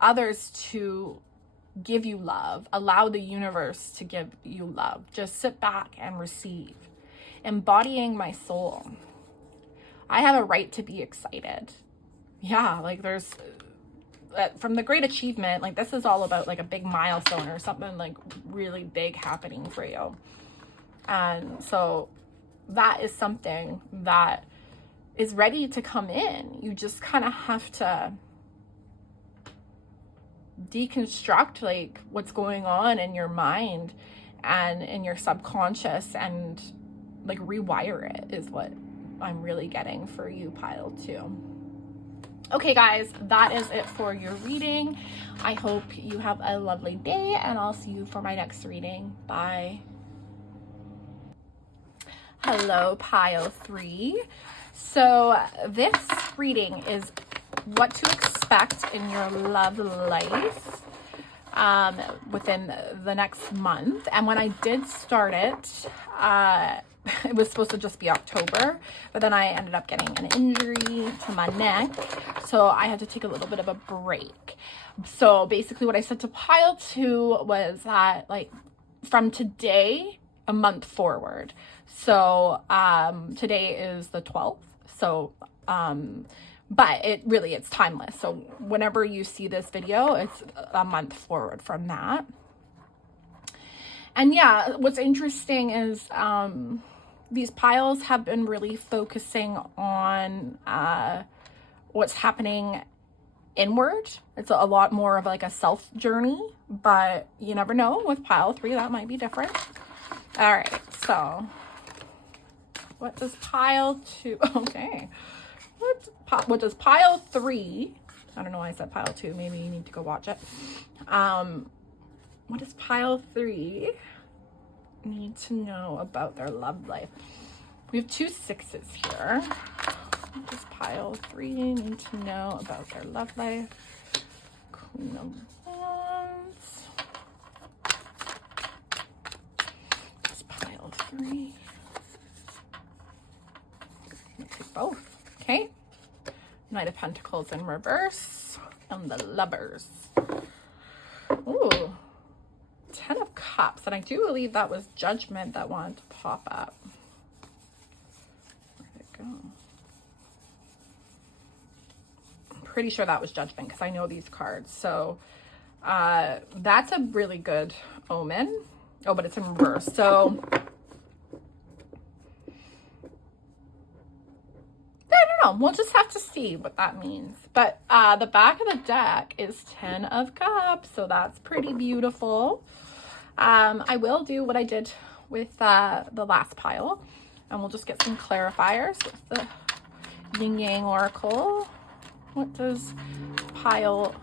others to give you love. Allow the universe to give you love. Just sit back and receive. Embodying my soul. I have a right to be excited. Yeah, like there's, from the great achievement, like this is all about like a big milestone or something like really big happening for you. And so that is something that is ready to come in. You just kind of have to deconstruct like what's going on in your mind and in your subconscious, and like rewire it is what I'm really getting for you, pile 2. Okay guys, that is it for your reading. I hope you have a lovely day, and I'll see you for my next reading. Bye. Hello, pile 3. So this reading is what to expect in your love life within the next month. And when I did start it, it was supposed to just be October, but then I ended up getting an injury to my neck, so I had to take a little bit of a break. So basically what I said to pile 2 was that like from today a month forward, so today is the 12th, so but it's timeless, so whenever you see this video, it's a month forward from that. And yeah, what's interesting is these piles have been really focusing on what's happening inward. It's a lot more of like a self journey, but you never know, with pile 3 that might be different. All right, so what does pile 2, okay, what does pile 3, I don't know why I said pile 2, maybe you need to go watch it. What does pile 3 need to know about their love life? We have 2 6s here. What does pile 3 need to know about their love life? Queen of Wands. What's pile 3? Let's take both. Okay. Knight of Pentacles in reverse. And the Lovers. Ooh. 10 of Cups, and I do believe that was Judgment that wanted to pop up. Where'd it go? pretty sure that was Judgment because I know these cards. So that's a really good omen. Oh, but it's in reverse. So I don't know. We'll just have to see what that means. But the back of the deck is 10 of Cups. So that's pretty beautiful. I will do what I did with the last pile. And we'll just get some clarifiers with the Yin Yang Oracle. What does pile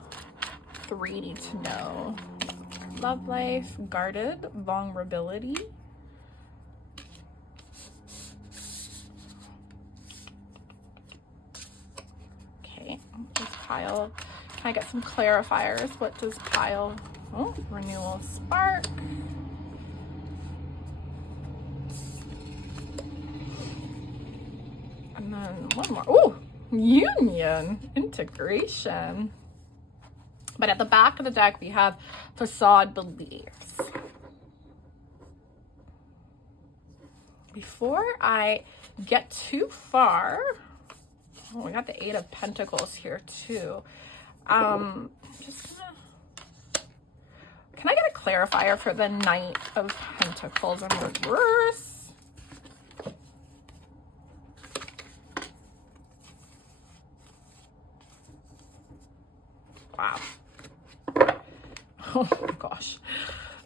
3 need to know? Love life, guarded, vulnerability. Okay, this pile, can I get some clarifiers? What does pile, oh, renewal, spark. And then one more, oh, union, integration. But at the back of the deck, we have facade beliefs. Before I get too far, oh, we got the 8 of Pentacles here too. Just gonna, can I get a clarifier for the Knight of Pentacles in reverse? Wow. Oh my gosh.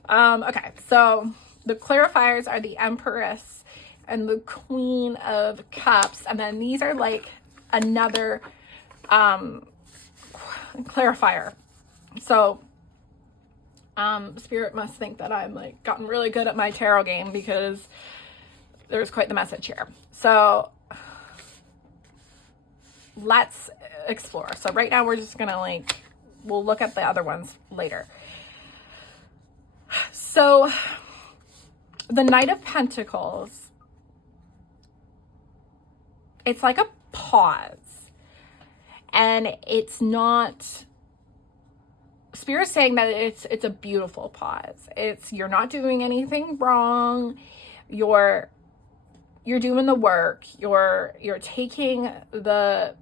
Okay, so the clarifiers are the Empress and the Queen of Cups, and then these are like another clarifier. So Spirit must think that I'm like gotten really good at my tarot game because there's quite the message here. So let's explore. So right now we're just gonna like, we'll look at the other ones later. So the Knight of Pentacles, it's like a pause, and it's not, Spirit's saying that it's a beautiful pause. It's, you're not doing anything wrong. You're doing the work. You're taking the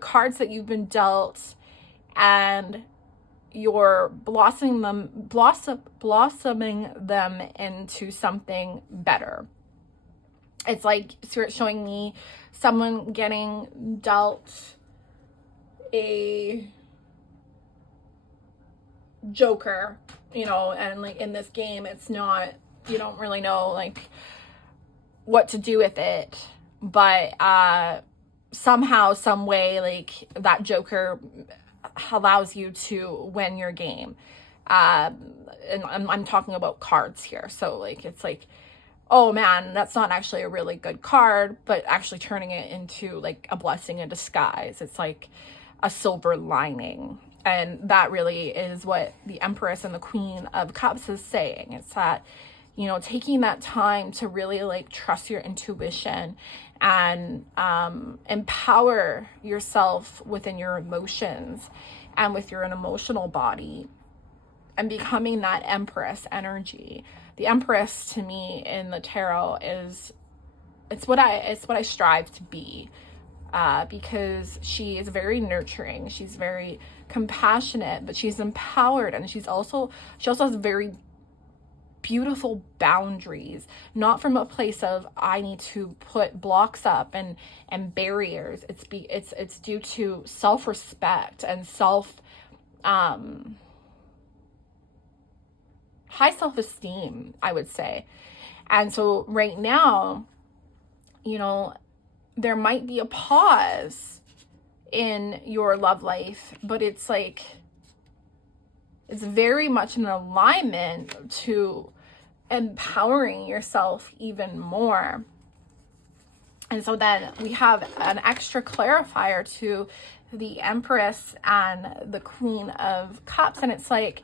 cards that you've been dealt, and you're blossoming them into something better. It's like Spirit showing me someone getting dealt a Joker, you know, and like in this game, it's not, you don't really know like what to do with it, but somehow, some way, like that Joker allows you to win your game. And I'm talking about cards here. So like, it's like, oh man, that's not actually a really good card, but actually turning it into like a blessing in disguise. It's like a silver lining. And that really is what the Empress and the Queen of Cups is saying. It's that, you know, taking that time to really like trust your intuition and empower yourself within your emotions and with your emotional body, and becoming that Empress energy. The Empress to me in the tarot is, it's what I strive to be, because she is very nurturing, she's very compassionate, but she's empowered, and she also has very beautiful boundaries, not from a place of I need to put blocks up and barriers. It's due to self-respect and high self-esteem, I would say. And so right now, you know, there might be a pause in your love life, but it's like, it's very much in alignment to empowering yourself even more. And so then we have an extra clarifier to the Empress and the Queen of Cups. And it's like,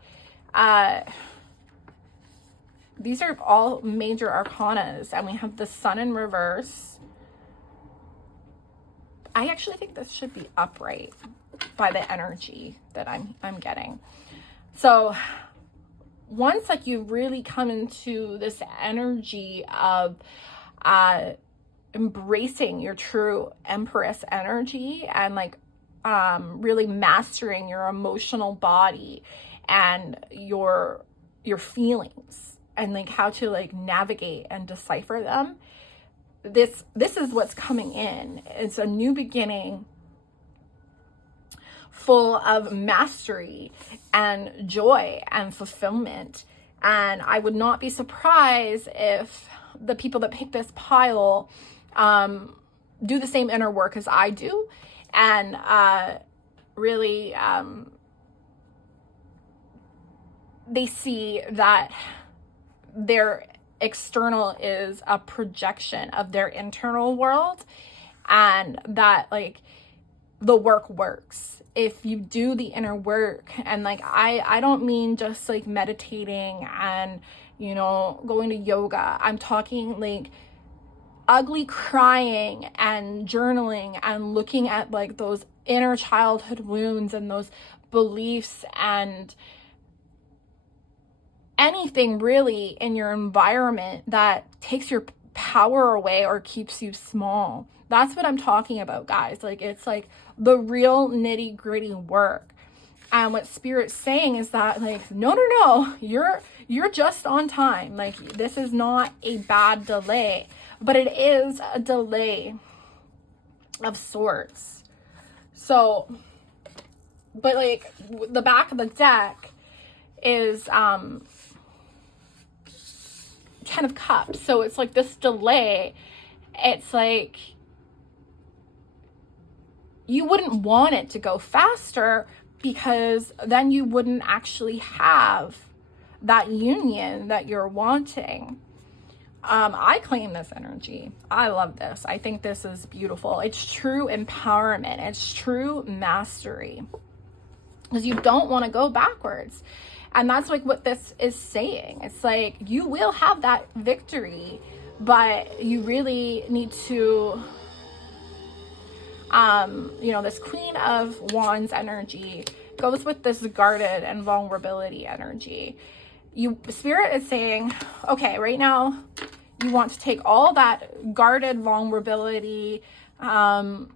these are all major arcanas, and we have the Sun in reverse. I actually think this should be upright by the energy that I'm getting. So once like you really come into this energy of embracing your true Empress energy and like really mastering your emotional body and your feelings, and like how to like navigate and decipher them. This is what's coming in. It's a new beginning full of mastery and joy and fulfillment. And I would not be surprised if the people that pick this pile do the same inner work as I do, and really they see that their external is a projection of their internal world, and that like the work works if you do the inner work. And like I don't mean just like meditating and, you know, going to yoga. I'm talking like ugly crying and journaling and looking at like those inner childhood wounds and those beliefs and anything really in your environment that takes your power away or keeps you small. That's what I'm talking about, guys. Like, it's like the real nitty gritty work. And what Spirit's saying is that like, no, you're just on time. Like, this is not a bad delay, but it is a delay of sorts. So, but like the back of the deck is Ten of Cups. So it's like this delay. It's like you wouldn't want it to go faster, because then you wouldn't actually have that union that you're wanting. I claim this energy. I love this. I think this is beautiful. It's true empowerment. It's true mastery, because you don't want to go backwards. And that's like what this is saying. It's like you will have that victory, but you really need to, you know, this Queen of Wands energy goes with this guarded and vulnerability energy. Spirit is saying, okay, right now you want to take all that guarded vulnerability, acting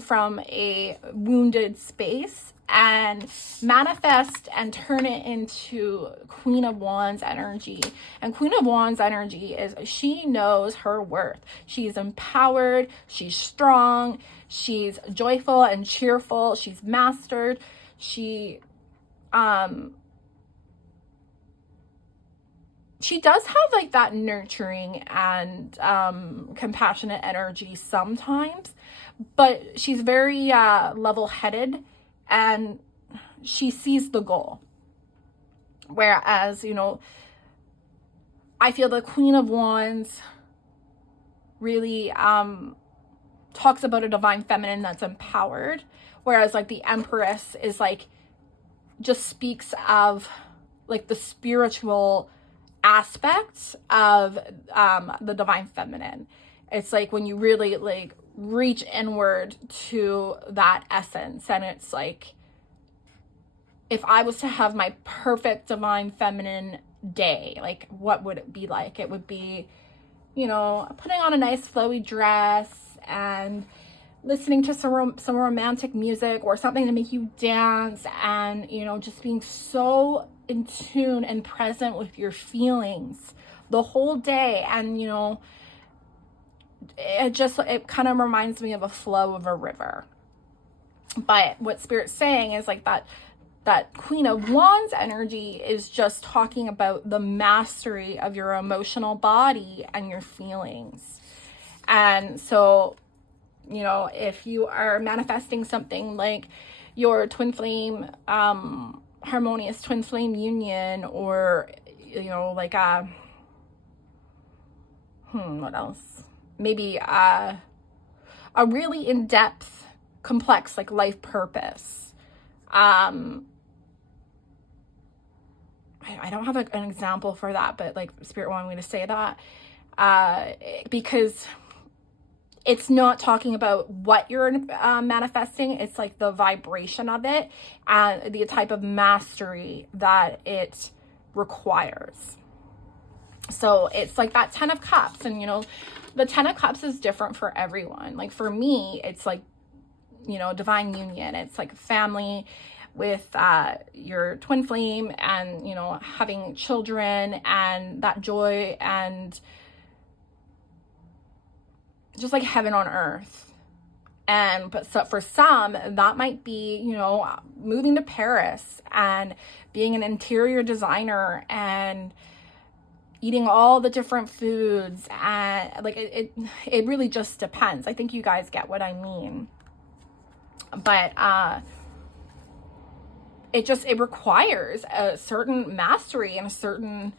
from a wounded space, and manifest and turn it into Queen of Wands energy. And Queen of Wands energy is, she knows her worth. She's empowered, she's strong, she's joyful and cheerful, she's mastered, she does have like that nurturing and compassionate energy sometimes, but she's very level-headed, and she sees the goal. Whereas, you know, I feel the Queen of Wands really talks about a divine feminine that's empowered, whereas like the Empress is like, just speaks of like the spiritual aspects of the divine feminine. It's like when you really like reach inward to that essence, and it's like, if I was to have my perfect divine feminine day, like what would it be like? It would be, you know, putting on a nice flowy dress and listening to some romantic music or something to make you dance, and, you know, just being so in tune and present with your feelings the whole day. And, you know, it kind of reminds me of a flow of a river. But what Spirit's saying is like that Queen of Wands energy is just talking about the mastery of your emotional body and your feelings. And so, you know, if you are manifesting something like your twin flame, harmonious twin flame union, or, you know, like what else? Maybe a really in-depth, complex, like life purpose. I don't have an example for that, but like Spirit wanted me to say that because it's not talking about what you're manifesting. It's like the vibration of it and the type of mastery that it requires. So it's like that 10 of Cups, and, you know, the 10 of Cups is different for everyone. Like for me, it's like you know, divine union. It's like family with your twin flame, and, you know, having children and that joy, and just like heaven on earth. And but so for some, that might be, you know, moving to Paris and being an interior designer and eating all the different foods, and like it really just depends. I think you guys get what I mean. But it requires a certain mastery and a certain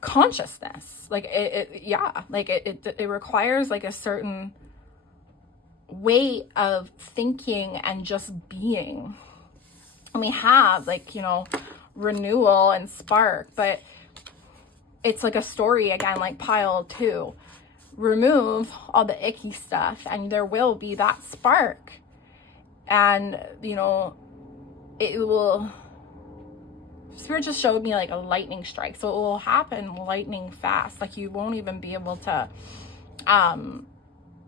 consciousness. Like it requires like a certain way of thinking and just being. And we have like, you know, renewal and spark, but it's like a story again, like pile 2. Remove all the icky stuff and there will be that spark, and, you know, it will, Spirit just showed me like a lightning strike, so it will happen lightning fast. Like you won't even be able to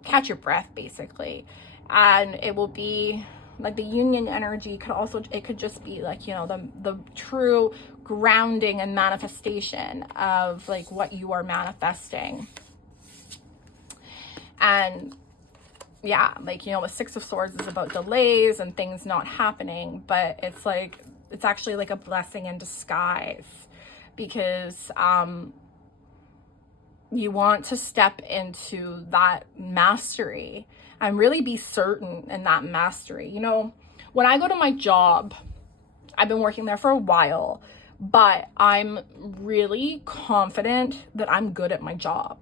catch your breath basically. And it will be like the union energy it could just be like, you know, the true grounding and manifestation of like what you are manifesting. And yeah, like, you know, the 6 of Swords is about delays and things not happening, but it's like, it's actually like a blessing in disguise, because you want to step into that mastery and really be certain in that mastery. You know, when I go to my job, I've been working there for a while, but I'm really confident that I'm good at my job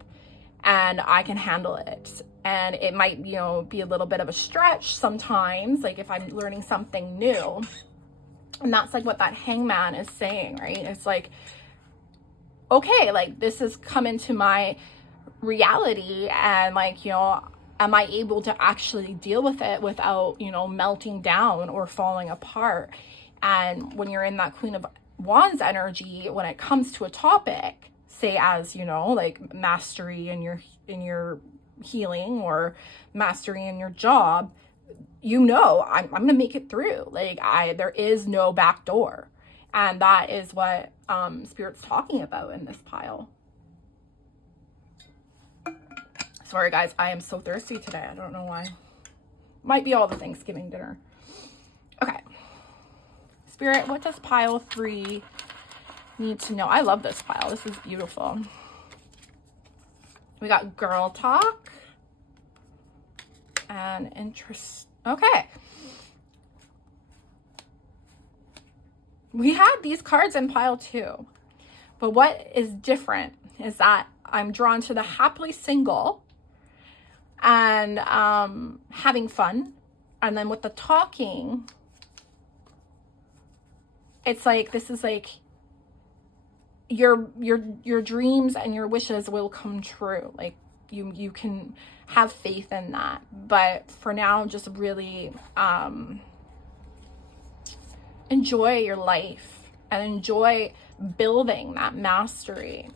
and I can handle it. And it might, you know, be a little bit of a stretch sometimes, like if I'm learning something new. And that's like what that Hangman is saying, right? It's like, okay, like this has come into my reality, and like, you know, am I able to actually deal with it without, you know, melting down or falling apart? And when you're in that Queen of Wands energy, when it comes to a topic, say as, you know, like mastery in your healing or mastery in your job, you know, I'm gonna make it through. Like there is no back door. And that is what Spirit's talking about in this pile. Sorry guys, I am so thirsty today. I don't know why. Might be all the Thanksgiving dinner. Okay. Spirit, what does pile 3 need to know? I love this pile. This is beautiful. We got girl talk and interest. Okay. We had these cards in pile 2, but what is different is that I'm drawn to the happily single and having fun. And then with the talking, it's like, this is like your dreams and your wishes will come true. Like you can have faith in that. But for now, just really enjoy your life and enjoy building that mastery.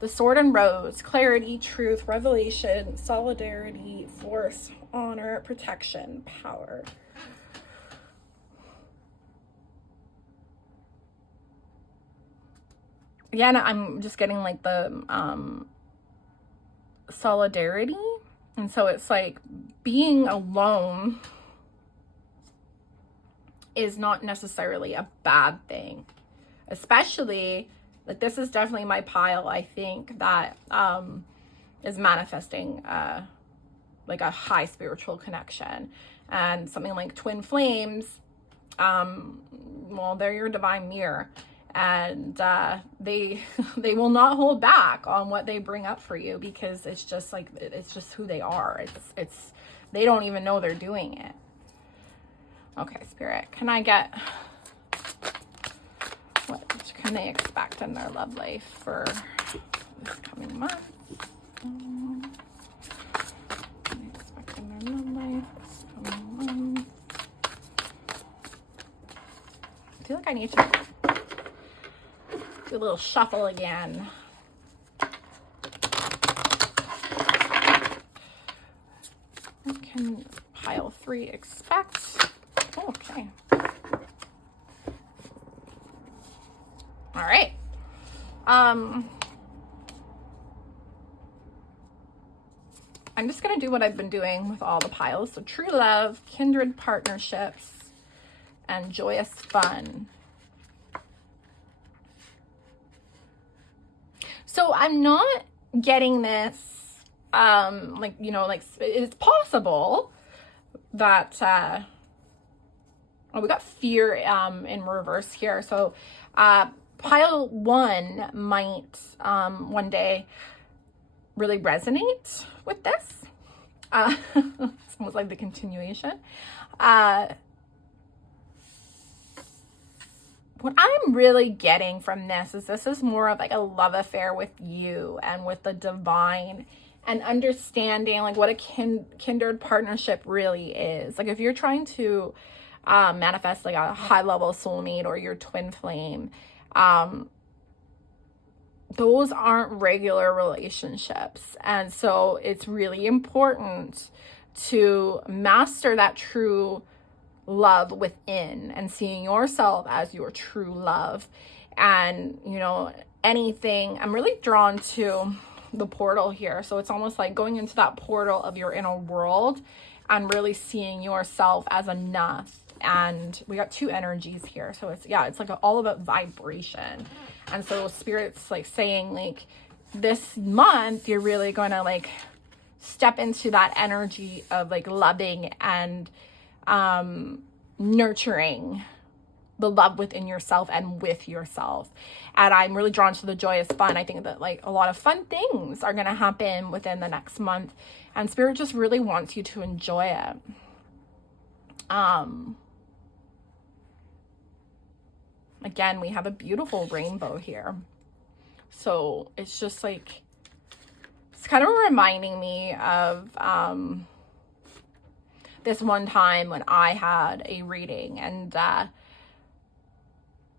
The Sword and Rose, clarity, truth, revelation, solidarity, force, honor, protection, power. Again, I'm just getting like the solidarity. And so it's like being alone is not necessarily a bad thing. Especially, like this is definitely my pile, I think, that is manifesting like a high spiritual connection. And something like twin flames, well, they're your divine mirror. And they will not hold back on what they bring up for you, because it's just like, it's just who they are. It's they don't even know they're doing it. Okay, Spirit, can I get, what can they expect in their love life for this coming month? What can they expect in their love life this coming month? I feel like I need to do a little shuffle again. can pile 3 expect? Okay. All right. I'm just going to do what I've been doing with all the piles. So true love, kindred partnerships, and joyous fun. So I'm not getting this, like, you know, like it's possible that, oh, we got fear in reverse here. So pile 1 might one day really resonate with this. It's almost like the continuation. What I'm really getting from this is more of like a love affair with you and with the divine, and understanding like what a kindred partnership really is. Like if you're trying to manifest like a high level soulmate or your twin flame, those aren't regular relationships. And so it's really important to master that true love within and seeing yourself as your true love. And, you know, anything, I'm really drawn to the portal here. So it's almost like going into that portal of your inner world and really seeing yourself as enough. And we got 2 energies here. So it's, yeah, it's like all about vibration. And so Spirit's like saying like this month, you're really going to like step into that energy of like loving and nurturing the love within yourself and with yourself. And I'm really drawn to the joyous fun. I think that like a lot of fun things are going to happen within the next month, and Spirit just really wants you to enjoy it. Again, we have a beautiful rainbow here. So it's just like, it's kind of reminding me of this one time when I had a reading, and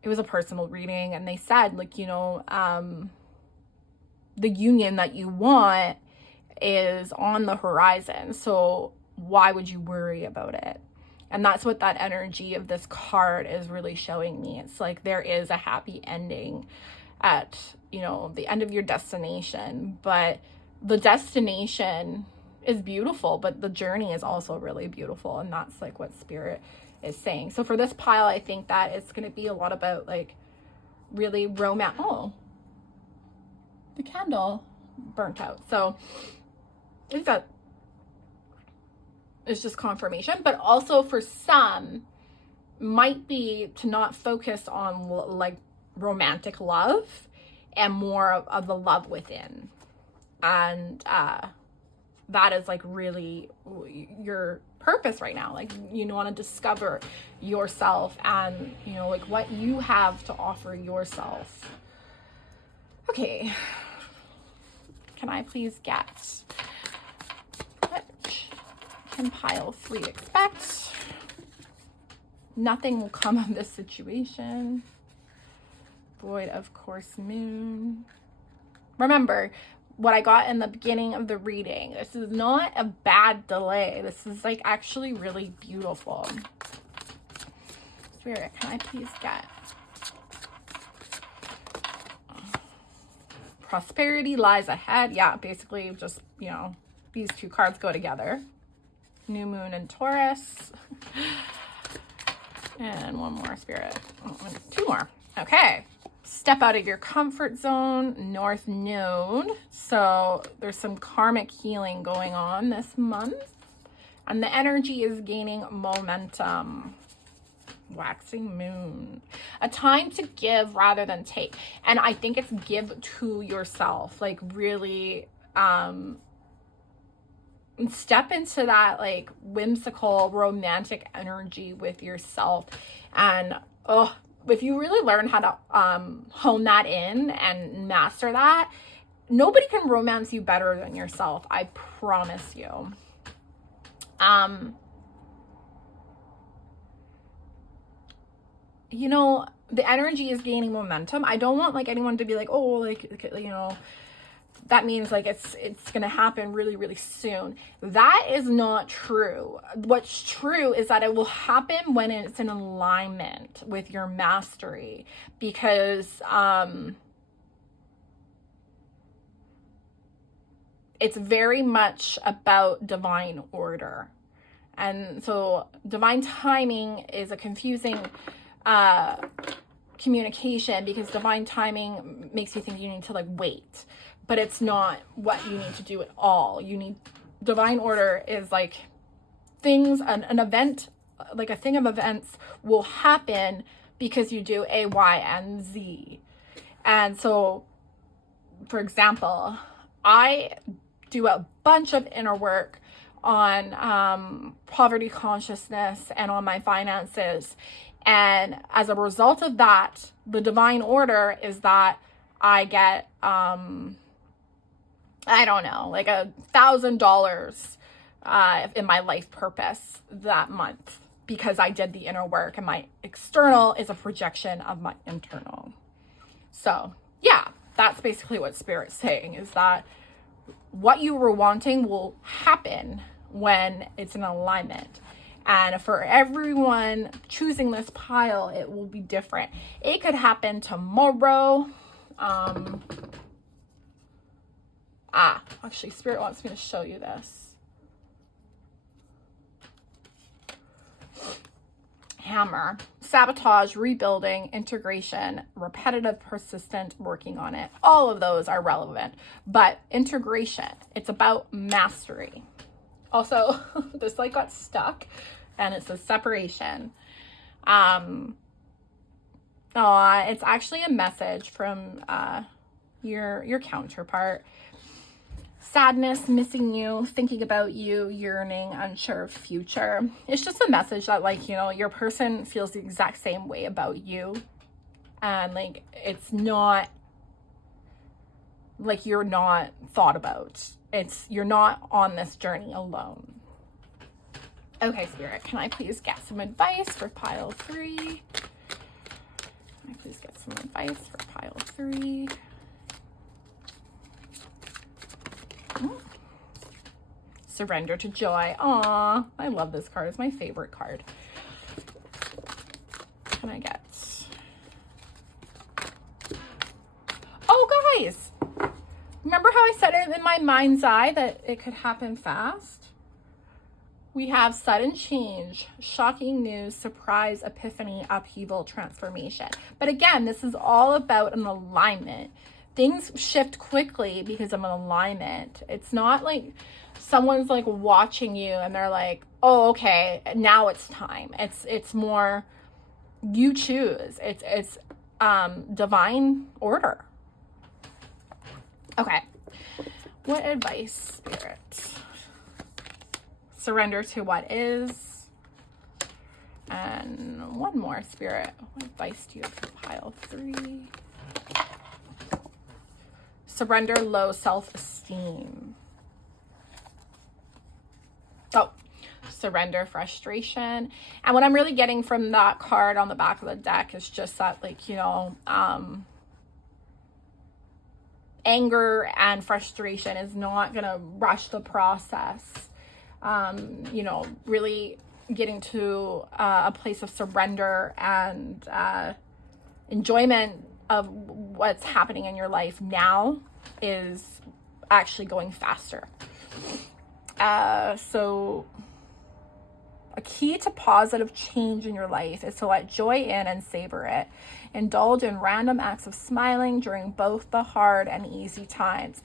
it was a personal reading, and they said like, you know, the union that you want is on the horizon. So why would you worry about it? And that's what that energy of this card is really showing me. It's like there is a happy ending at, you know, the end of your destination, but the destination is beautiful, but the journey is also really beautiful. And that's like what Spirit is saying. So for this pile, I think that it's going to be a lot about like really romance. Oh, the candle burnt out. So I think that is just confirmation, but also for some might be to not focus on like romantic love and more of the love within. And that is like really your purpose right now. Like you want to discover yourself and, you know, like what you have to offer yourself. Okay. Can I please get what can pile 3 expect? Nothing will come of this situation. Void of course moon. Remember what I got in the beginning of the reading. This is not a bad delay. This is like actually really beautiful. Spirit, can I please get prosperity lies ahead? Yeah, basically just, you know, these 2 cards go together. New moon and Taurus. And one more, Spirit. 2 more. Okay. Step out of your comfort zone, North Node. So there's some karmic healing going on this month. And the energy is gaining momentum. Waxing moon. A time to give rather than take. And I think it's give to yourself. Like really step into that like whimsical, romantic energy with yourself. And if you really learn how to hone that in and master that, nobody can romance you better than yourself. I promise you. You know, the energy is gaining momentum. I don't want like anyone to be like, oh, like, you know, that means like it's going to happen really, really soon. That is not true. What's true is that it will happen when it's in alignment with your mastery, because it's very much about divine order. And so divine timing is a confusing communication, because divine timing makes you think you need to like wait, but it's not what you need to do at all. You need divine order is like things, an event, like a thing of events will happen because you do A, Y, and Z. And so, for example, I do a bunch of inner work on poverty consciousness and on my finances. And as a result of that, the divine order is that I get, I don't know, like $1,000 in my life purpose that month, because I did the inner work, and my external is a projection of my internal. So yeah, that's basically what Spirit's saying, is that what you were wanting will happen when it's in alignment. And for everyone choosing this pile, it will be different. It could happen tomorrow. Actually, Spirit wants me to show you this. Hammer. Sabotage, rebuilding, integration, repetitive, persistent, working on it. All of those are relevant. But integration, it's about mastery. Also, this like got stuck, and it says separation. It's actually a message from your counterpart. Sadness, missing you, thinking about you, yearning, unsure of future. It's just a message that, like, you know, your person feels the exact same way about you. And like, it's not like you're not thought about. You're not on this journey alone. Okay, Spirit, can I please get some advice for pile 3? Can I please get some advice for pile 3? Surrender to joy. Aw, I love this card. It's my favorite card. Can I get? Oh, guys, remember how I said it in my mind's eye that it could happen fast? We have sudden change, shocking news, surprise, epiphany, upheaval, transformation. But again, this is all about an alignment. Things shift quickly because of an alignment. It's not like someone's like watching you and they're like, oh, okay, now it's time. It's more you choose. It's divine order. Okay. What advice, Spirit? Surrender to what is. And one more, Spirit. What advice do you have for pile 3? Surrender low self-esteem. Oh, surrender frustration. And what I'm really getting from that card on the back of the deck is just that, like, you know, anger and frustration is not going to rush the process. You know, really getting to a place of surrender and enjoyment of what's happening in your life now is actually going faster. So a key to positive change in your life is to let joy in and savor it. Indulge in random acts of smiling during both the hard and easy times.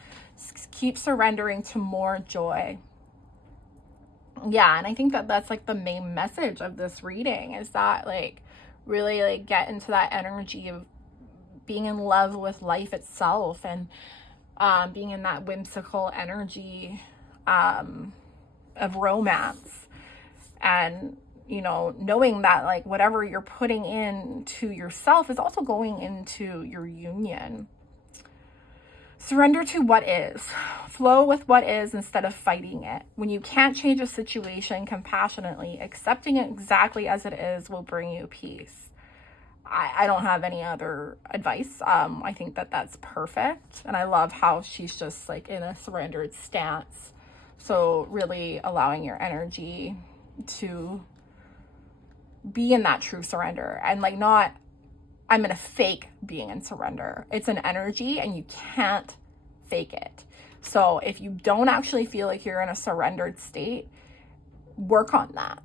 Keep surrendering to more joy. Yeah, and I think that that's like the main message of this reading, is that like really like get into that energy of being in love with life itself, and being in that whimsical energy of romance, and you know, knowing that like whatever you're putting into yourself is also going into your union. Surrender to what is. Flow with what is instead of fighting it. When you can't change a situation compassionately, accepting it exactly as it is will bring you peace. I don't have any other advice. I think that that's perfect. And I love how she's just like in a surrendered stance. So really allowing your energy to be in that true surrender, and like not, I'm going to fake being in surrender. It's an energy and you can't fake it. So if you don't actually feel like you're in a surrendered state, work on that.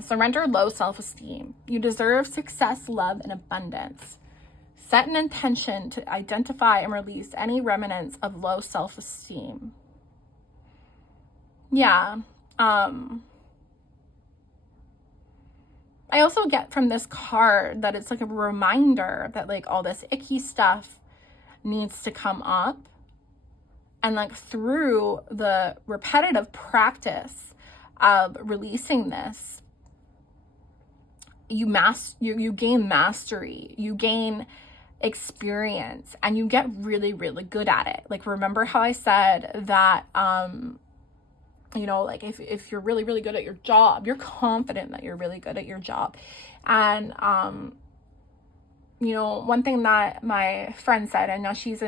Surrender low self-esteem. You deserve success, love, and abundance. Set an intention to identify and release any remnants of low self-esteem. Yeah. I also get from this card that it's like a reminder that like all this icky stuff needs to come up. And like through the repetitive practice of releasing this, you gain mastery, you gain experience, and you get really, really good at it. Like, remember how I said that, like if you're really, really good at your job, you're confident that you're really good at your job. And, one thing that my friend said, and now she's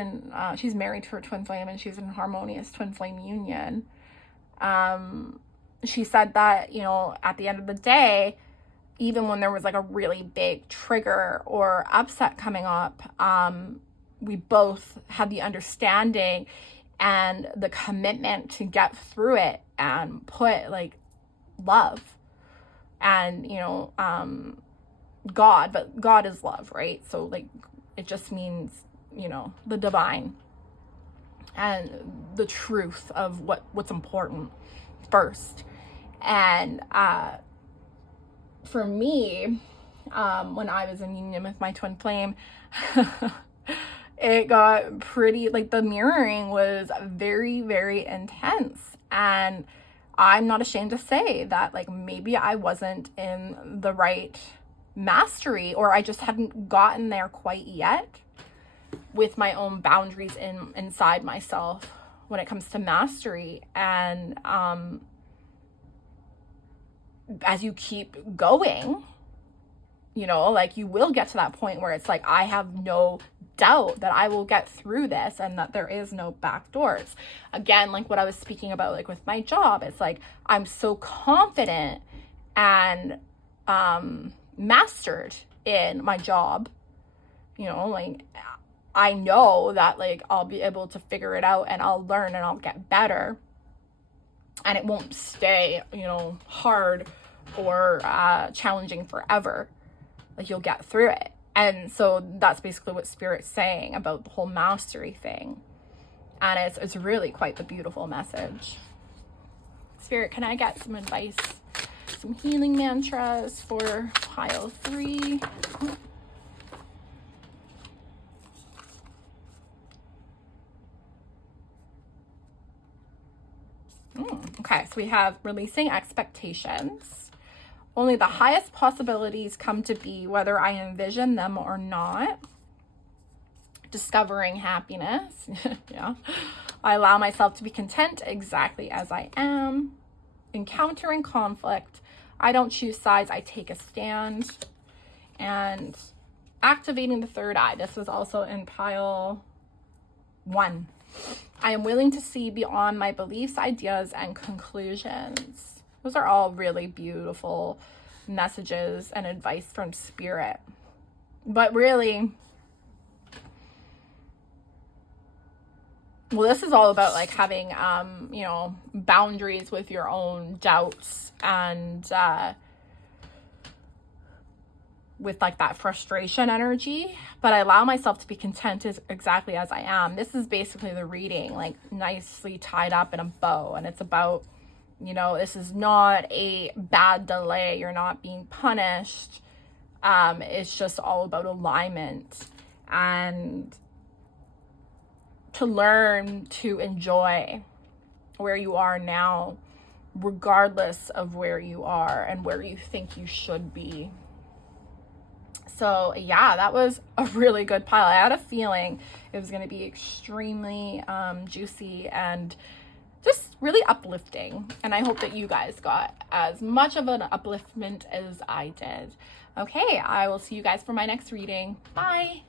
married to her twin flame and she's in a harmonious twin flame union. She said that, at the end of the day, even when there was like a really big trigger or upset coming up, we both had the understanding and the commitment to get through it and put like love and, God, but God is love, right? So like, it just means, the divine and the truth of what's important first. And, for me, when I was in union with my twin flame, it got pretty, like the mirroring was very, very intense. And I'm not ashamed to say that like maybe I wasn't in the right mastery, or I just hadn't gotten there quite yet with my own boundaries inside myself when it comes to mastery. And as you keep going, like you will get to that point where it's like, I have no doubt that I will get through this and that there is no back doors. Again, like what I was speaking about, like with my job, it's like, I'm so confident and mastered in my job, like I know that like I'll be able to figure it out and I'll learn and I'll get better. And it won't stay, hard or challenging forever. Like you'll get through it. And so that's basically what Spirit's saying about the whole mastery thing. And it's really quite the beautiful message. Spirit, can I get some advice? Some healing mantras for pile 3. Okay, so we have releasing expectations. Only the highest possibilities come to be, whether I envision them or not. Discovering happiness. Yeah. I allow myself to be content exactly as I am. Encountering conflict. I don't choose sides, I take a stand. And activating the third eye. This was also in pile 1. I am willing to see beyond my beliefs, ideas, and conclusions. Those are all really beautiful messages and advice from Spirit. But really, well, this is all about like having, boundaries with your own doubts and with like that frustration energy. But I allow myself to be content exactly as I am. This is basically the reading, like nicely tied up in a bow. And it's about, this is not a bad delay. You're not being punished. It's just all about alignment and to learn to enjoy where you are now, regardless of where you are and where you think you should be. So yeah, that was a really good pile. I had a feeling it was going to be extremely juicy and just really uplifting. And I hope that you guys got as much of an upliftment as I did. Okay, I will see you guys for my next reading. Bye.